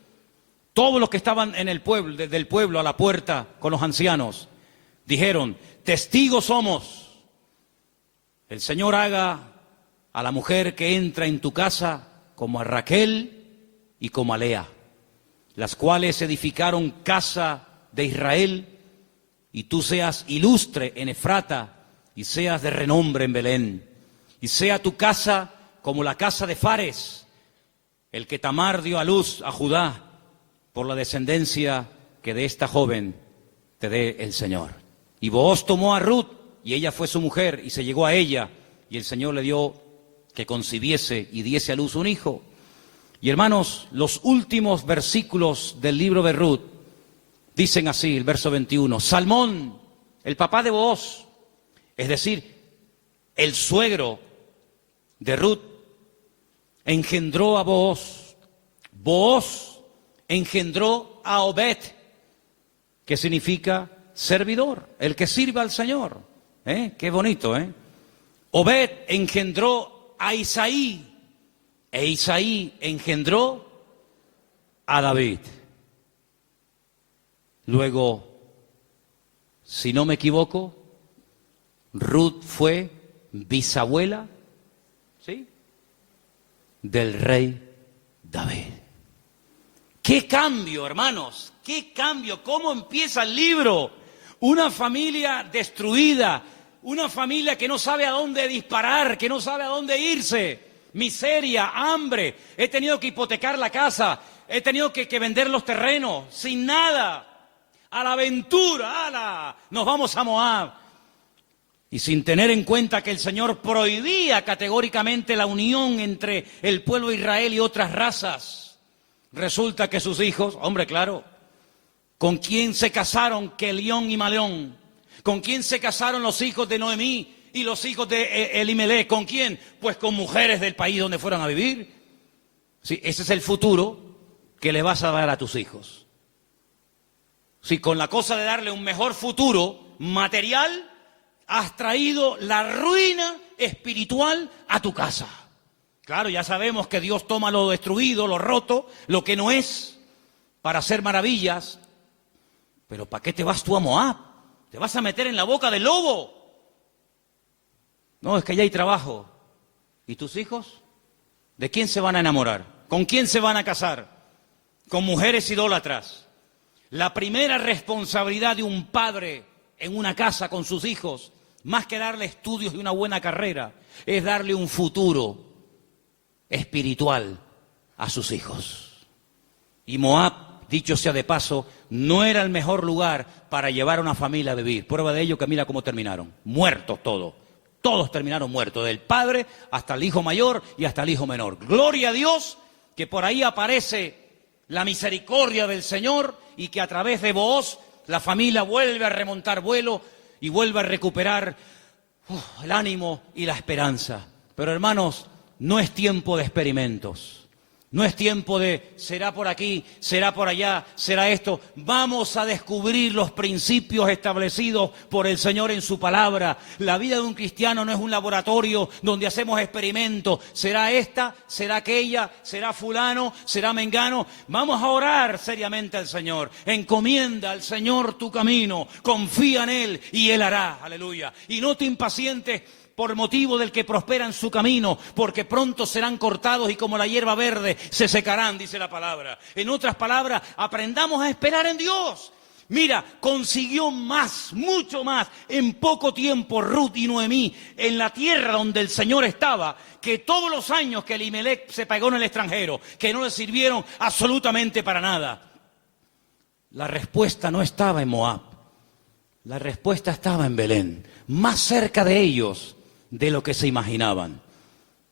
todos los que estaban en el pueblo, desde el pueblo a la puerta con los ancianos, dijeron: testigos somos. El Señor haga a la mujer que entra en tu casa como a Raquel y como a Lea, las cuales edificaron casa de Israel, y tú seas ilustre en Efrata y seas de renombre en Belén. Y sea tu casa como la casa de Fares, el que Tamar dio a luz a Judá, por la descendencia que de esta joven te dé el Señor. Y Booz tomó a Ruth, y ella fue su mujer, y se llegó a ella, y el Señor le dio que concibiese y diese a luz un hijo. Y hermanos, los últimos versículos del libro de Ruth dicen así, el verso 21, Salmón, el papá de Booz, es decir, el suegro de Ruth, engendró a Booz. Booz engendró a Obed, que significa servidor, el que sirve al Señor. Qué bonito, ¿eh? Obed engendró a Isaí, e Isaí engendró a David. Luego, si no me equivoco, Ruth fue bisabuela, ¿sí?, del rey David. ¡Qué cambio, hermanos! ¡Qué cambio! ¿Cómo empieza el libro? Una familia destruida, una familia que no sabe a dónde disparar, que no sabe a dónde irse. Miseria, hambre, he tenido que hipotecar la casa, he tenido que vender los terrenos, sin nada. A la aventura, ¡ala! Nos vamos a Moab. Y sin tener en cuenta que el Señor prohibía categóricamente la unión entre el pueblo de Israel y otras razas. Resulta que sus hijos, hombre, claro, ¿con quién se casaron Kelión y Maleón? ¿Con quién se casaron los hijos de Noemí y los hijos de Elimelech? ¿Con quién? Pues con mujeres del país donde fueron a vivir. Sí, ese es el futuro que le vas a dar a tus hijos. Sí, con la cosa de darle un mejor futuro material, has traído la ruina espiritual a tu casa. Claro, ya sabemos que Dios toma lo destruido, lo roto, lo que no es, para hacer maravillas. Pero ¿para qué te vas tú a Moab? ¿Te vas a meter en la boca del lobo? No, es que allá hay trabajo. ¿Y tus hijos? ¿De quién se van a enamorar? ¿Con quién se van a casar? Con mujeres idólatras. La primera responsabilidad de un padre en una casa con sus hijos, más que darle estudios y una buena carrera, es darle un futuro espiritual a sus hijos. Y Moab, dicho sea de paso, no era el mejor lugar para llevar a una familia a vivir. Prueba de ello que mira cómo terminaron, muertos todos. Todos terminaron muertos, del padre hasta el hijo mayor y hasta el hijo menor. Gloria a Dios que por ahí aparece la misericordia del Señor y que a través de Booz la familia vuelve a remontar vuelo y vuelve a recuperar el ánimo y la esperanza. Pero hermanos, no es tiempo de experimentos. No es tiempo de será por aquí, será por allá, será esto. Vamos a descubrir los principios establecidos por el Señor en su palabra. La vida de un cristiano no es un laboratorio donde hacemos experimentos. Será esta, será aquella, será fulano, será mengano. Vamos a orar seriamente al Señor. Encomienda al Señor tu camino. Confía en Él y Él hará. Aleluya. Y no te impacientes por motivo del que prospera en su camino, porque pronto serán cortados y como la hierba verde se secarán, dice la palabra. En otras palabras, aprendamos a esperar en Dios. Mira, consiguió más, mucho más, en poco tiempo Ruth y Noemí, en la tierra donde el Señor estaba, que todos los años que Elimelech se pagó en el extranjero, que no le sirvieron absolutamente para nada. La respuesta no estaba en Moab, la respuesta estaba en Belén, más cerca de ellos de lo que se imaginaban.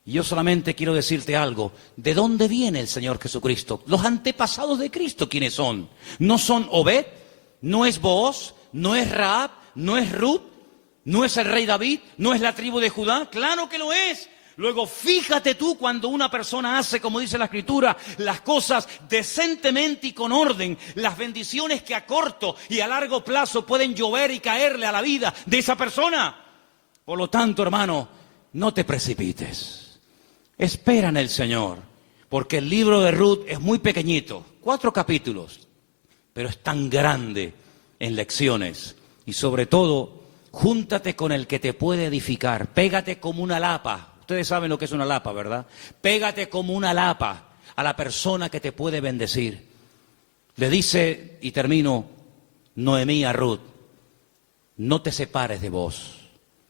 Y yo solamente quiero decirte algo. ¿De dónde viene el Señor Jesucristo? Los antepasados de Cristo, ¿quiénes son? ¿No son Obed? ¿No es Booz? ¿No es Rahab? ¿No es Ruth? ¿No es el rey David? ¿No es la tribu de Judá? ¡Claro que lo es! Luego, fíjate tú cuando una persona hace, como dice la Escritura, las cosas decentemente y con orden, las bendiciones que a corto y a largo plazo pueden llover y caerle a la vida de esa persona. Por lo tanto, hermano, no te precipites. Espera en el Señor, porque el libro de Ruth es muy pequeñito, 4 capítulos, pero es tan grande en lecciones. Y sobre todo, júntate con el que te puede edificar, pégate como una lapa. Ustedes saben lo que es una lapa, ¿verdad? Pégate como una lapa a la persona que te puede bendecir. Le dice, y termino, Noemí a Ruth, no te separes de vos.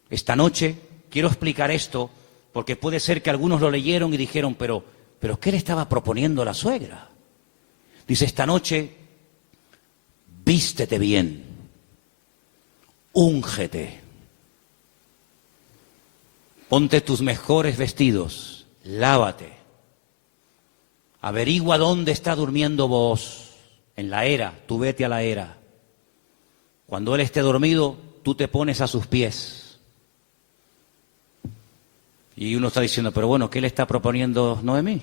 Esta noche quiero explicar esto, porque puede ser que algunos lo leyeron y dijeron, pero ¿qué le estaba proponiendo la suegra? Dice, esta noche, vístete bien, úngete. Ponte tus mejores vestidos, lávate. Averigua dónde está durmiendo Booz, en la era, tú vete a la era. Cuando él esté dormido, tú te pones a sus pies. Y uno está diciendo, pero bueno, ¿qué le está proponiendo Noemí?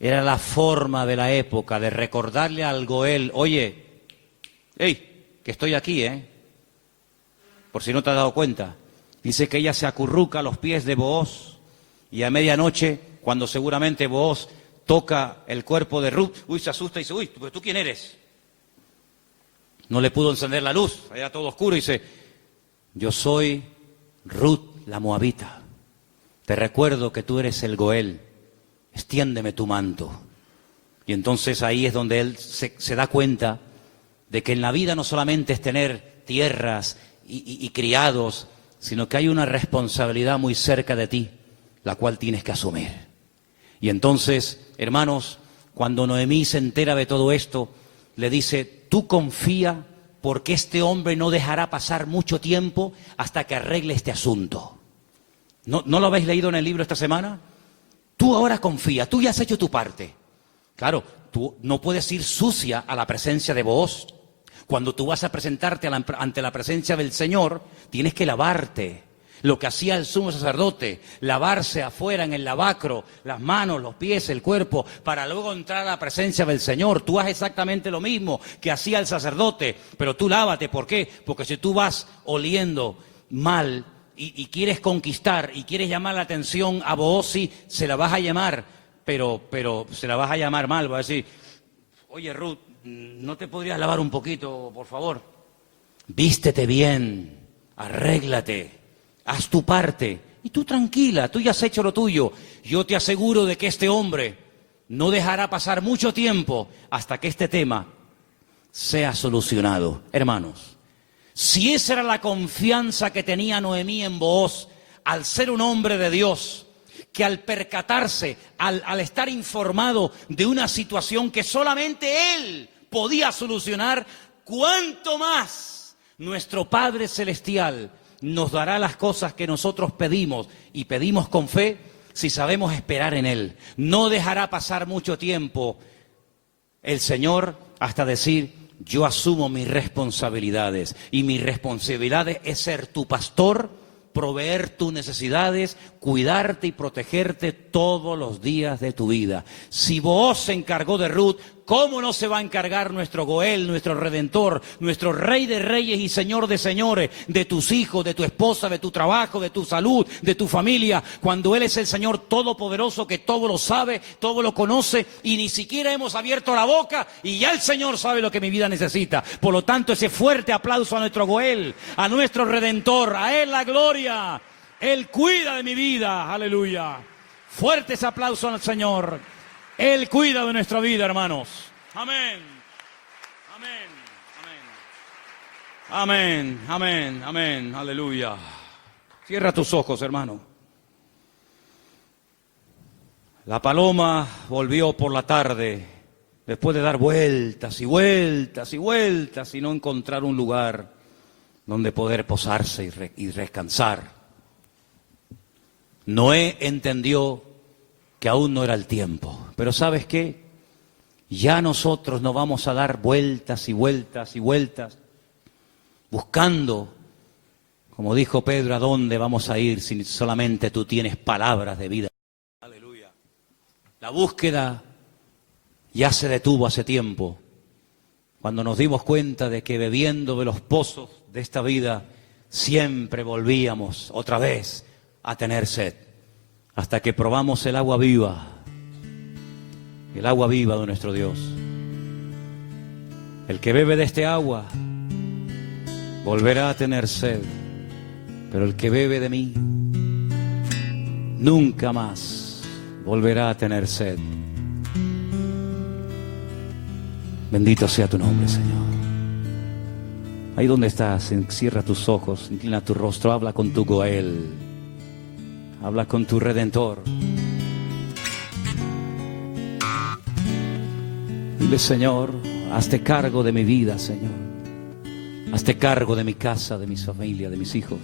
Era la forma de la época de recordarle al Goel, oye, hey, que estoy aquí, por si no te has dado cuenta. Dice que ella se acurruca a los pies de Booz y a medianoche, cuando seguramente Booz toca el cuerpo de Ruth, se asusta y dice, ¿pero tú quién eres? No le pudo encender la luz, era todo oscuro y dice, yo soy Ruth la Moabita. Te recuerdo que tú eres el Goel, extiéndeme tu manto. Y entonces ahí es donde él se da cuenta de que en la vida no solamente es tener tierras y criados, sino que hay una responsabilidad muy cerca de ti, la cual tienes que asumir. Y entonces, hermanos, cuando Noemí se entera de todo esto, le dice, tú confía porque este hombre no dejará pasar mucho tiempo hasta que arregle este asunto. ¿No lo habéis leído en el libro esta semana? Tú ahora confía, tú ya has hecho tu parte. Claro, tú no puedes ir sucia a la presencia de Booz. Cuando tú vas a presentarte ante la presencia del Señor, tienes que lavarte. Lo que hacía el sumo sacerdote, lavarse afuera en el lavacro, las manos, los pies, el cuerpo, para luego entrar a la presencia del Señor. Tú haces exactamente lo mismo que hacía el sacerdote, pero tú lávate. ¿Por qué? Porque si tú vas oliendo mal y quieres conquistar y quieres llamar la atención a Booz, sí, se la vas a llamar, pero se la vas a llamar mal. Va a decir, oye Ruth, ¿no te podrías lavar un poquito, por favor? Vístete bien, arréglate, haz tu parte. Y tú tranquila, tú ya has hecho lo tuyo. Yo te aseguro de que este hombre no dejará pasar mucho tiempo hasta que este tema sea solucionado. Hermanos, si esa era la confianza que tenía Noemí en Booz, al ser un hombre de Dios, que al percatarse, al estar informado de una situación que solamente él podía solucionar, ¿cuánto más nuestro Padre Celestial nos dará las cosas que nosotros pedimos y pedimos con fe si sabemos esperar en Él? No dejará pasar mucho tiempo el Señor hasta decir, yo asumo mis responsabilidades y mi responsabilidad es ser tu pastor, proveer tus necesidades, cuidarte y protegerte todos los días de tu vida. Si Booz se encargó de Ruth, ¿cómo no se va a encargar nuestro Goel, nuestro Redentor, nuestro Rey de Reyes y Señor de Señores, de tus hijos, de tu esposa, de tu trabajo, de tu salud, de tu familia, cuando Él es el Señor Todopoderoso que todo lo sabe, todo lo conoce y ni siquiera hemos abierto la boca y ya el Señor sabe lo que mi vida necesita? Por lo tanto, ese fuerte aplauso a nuestro Goel, a nuestro Redentor, a Él la gloria. Él cuida de mi vida, aleluya. Fuerte ese aplauso al Señor. Él cuida de nuestra vida, hermanos. Amén. Amén. Amén. Amén. Amén. Amén. Aleluya. Cierra tus ojos, hermano. La paloma volvió por la tarde, después de dar vueltas y vueltas y vueltas y no encontrar un lugar donde poder posarse y descansar. Noé entendió que aún no era el tiempo. Pero ¿sabes qué? Ya nosotros no vamos a dar vueltas y vueltas y vueltas buscando, como dijo Pedro, ¿a dónde vamos a ir si solamente tú tienes palabras de vida? Aleluya. La búsqueda ya se detuvo hace tiempo, cuando nos dimos cuenta de que bebiendo de los pozos de esta vida siempre volvíamos otra vez a tener sed, hasta que probamos el agua viva de nuestro Dios. El que bebe de este agua volverá a tener sed, pero el que bebe de mí nunca más volverá a tener sed. Bendito sea tu nombre, Señor. Ahí donde estás, cierra tus ojos, inclina tu rostro, habla con tu Goel, habla con tu Redentor. Dile, Señor, hazte cargo de mi vida, Señor. Hazte cargo de mi casa, de mi familia, de mis hijos.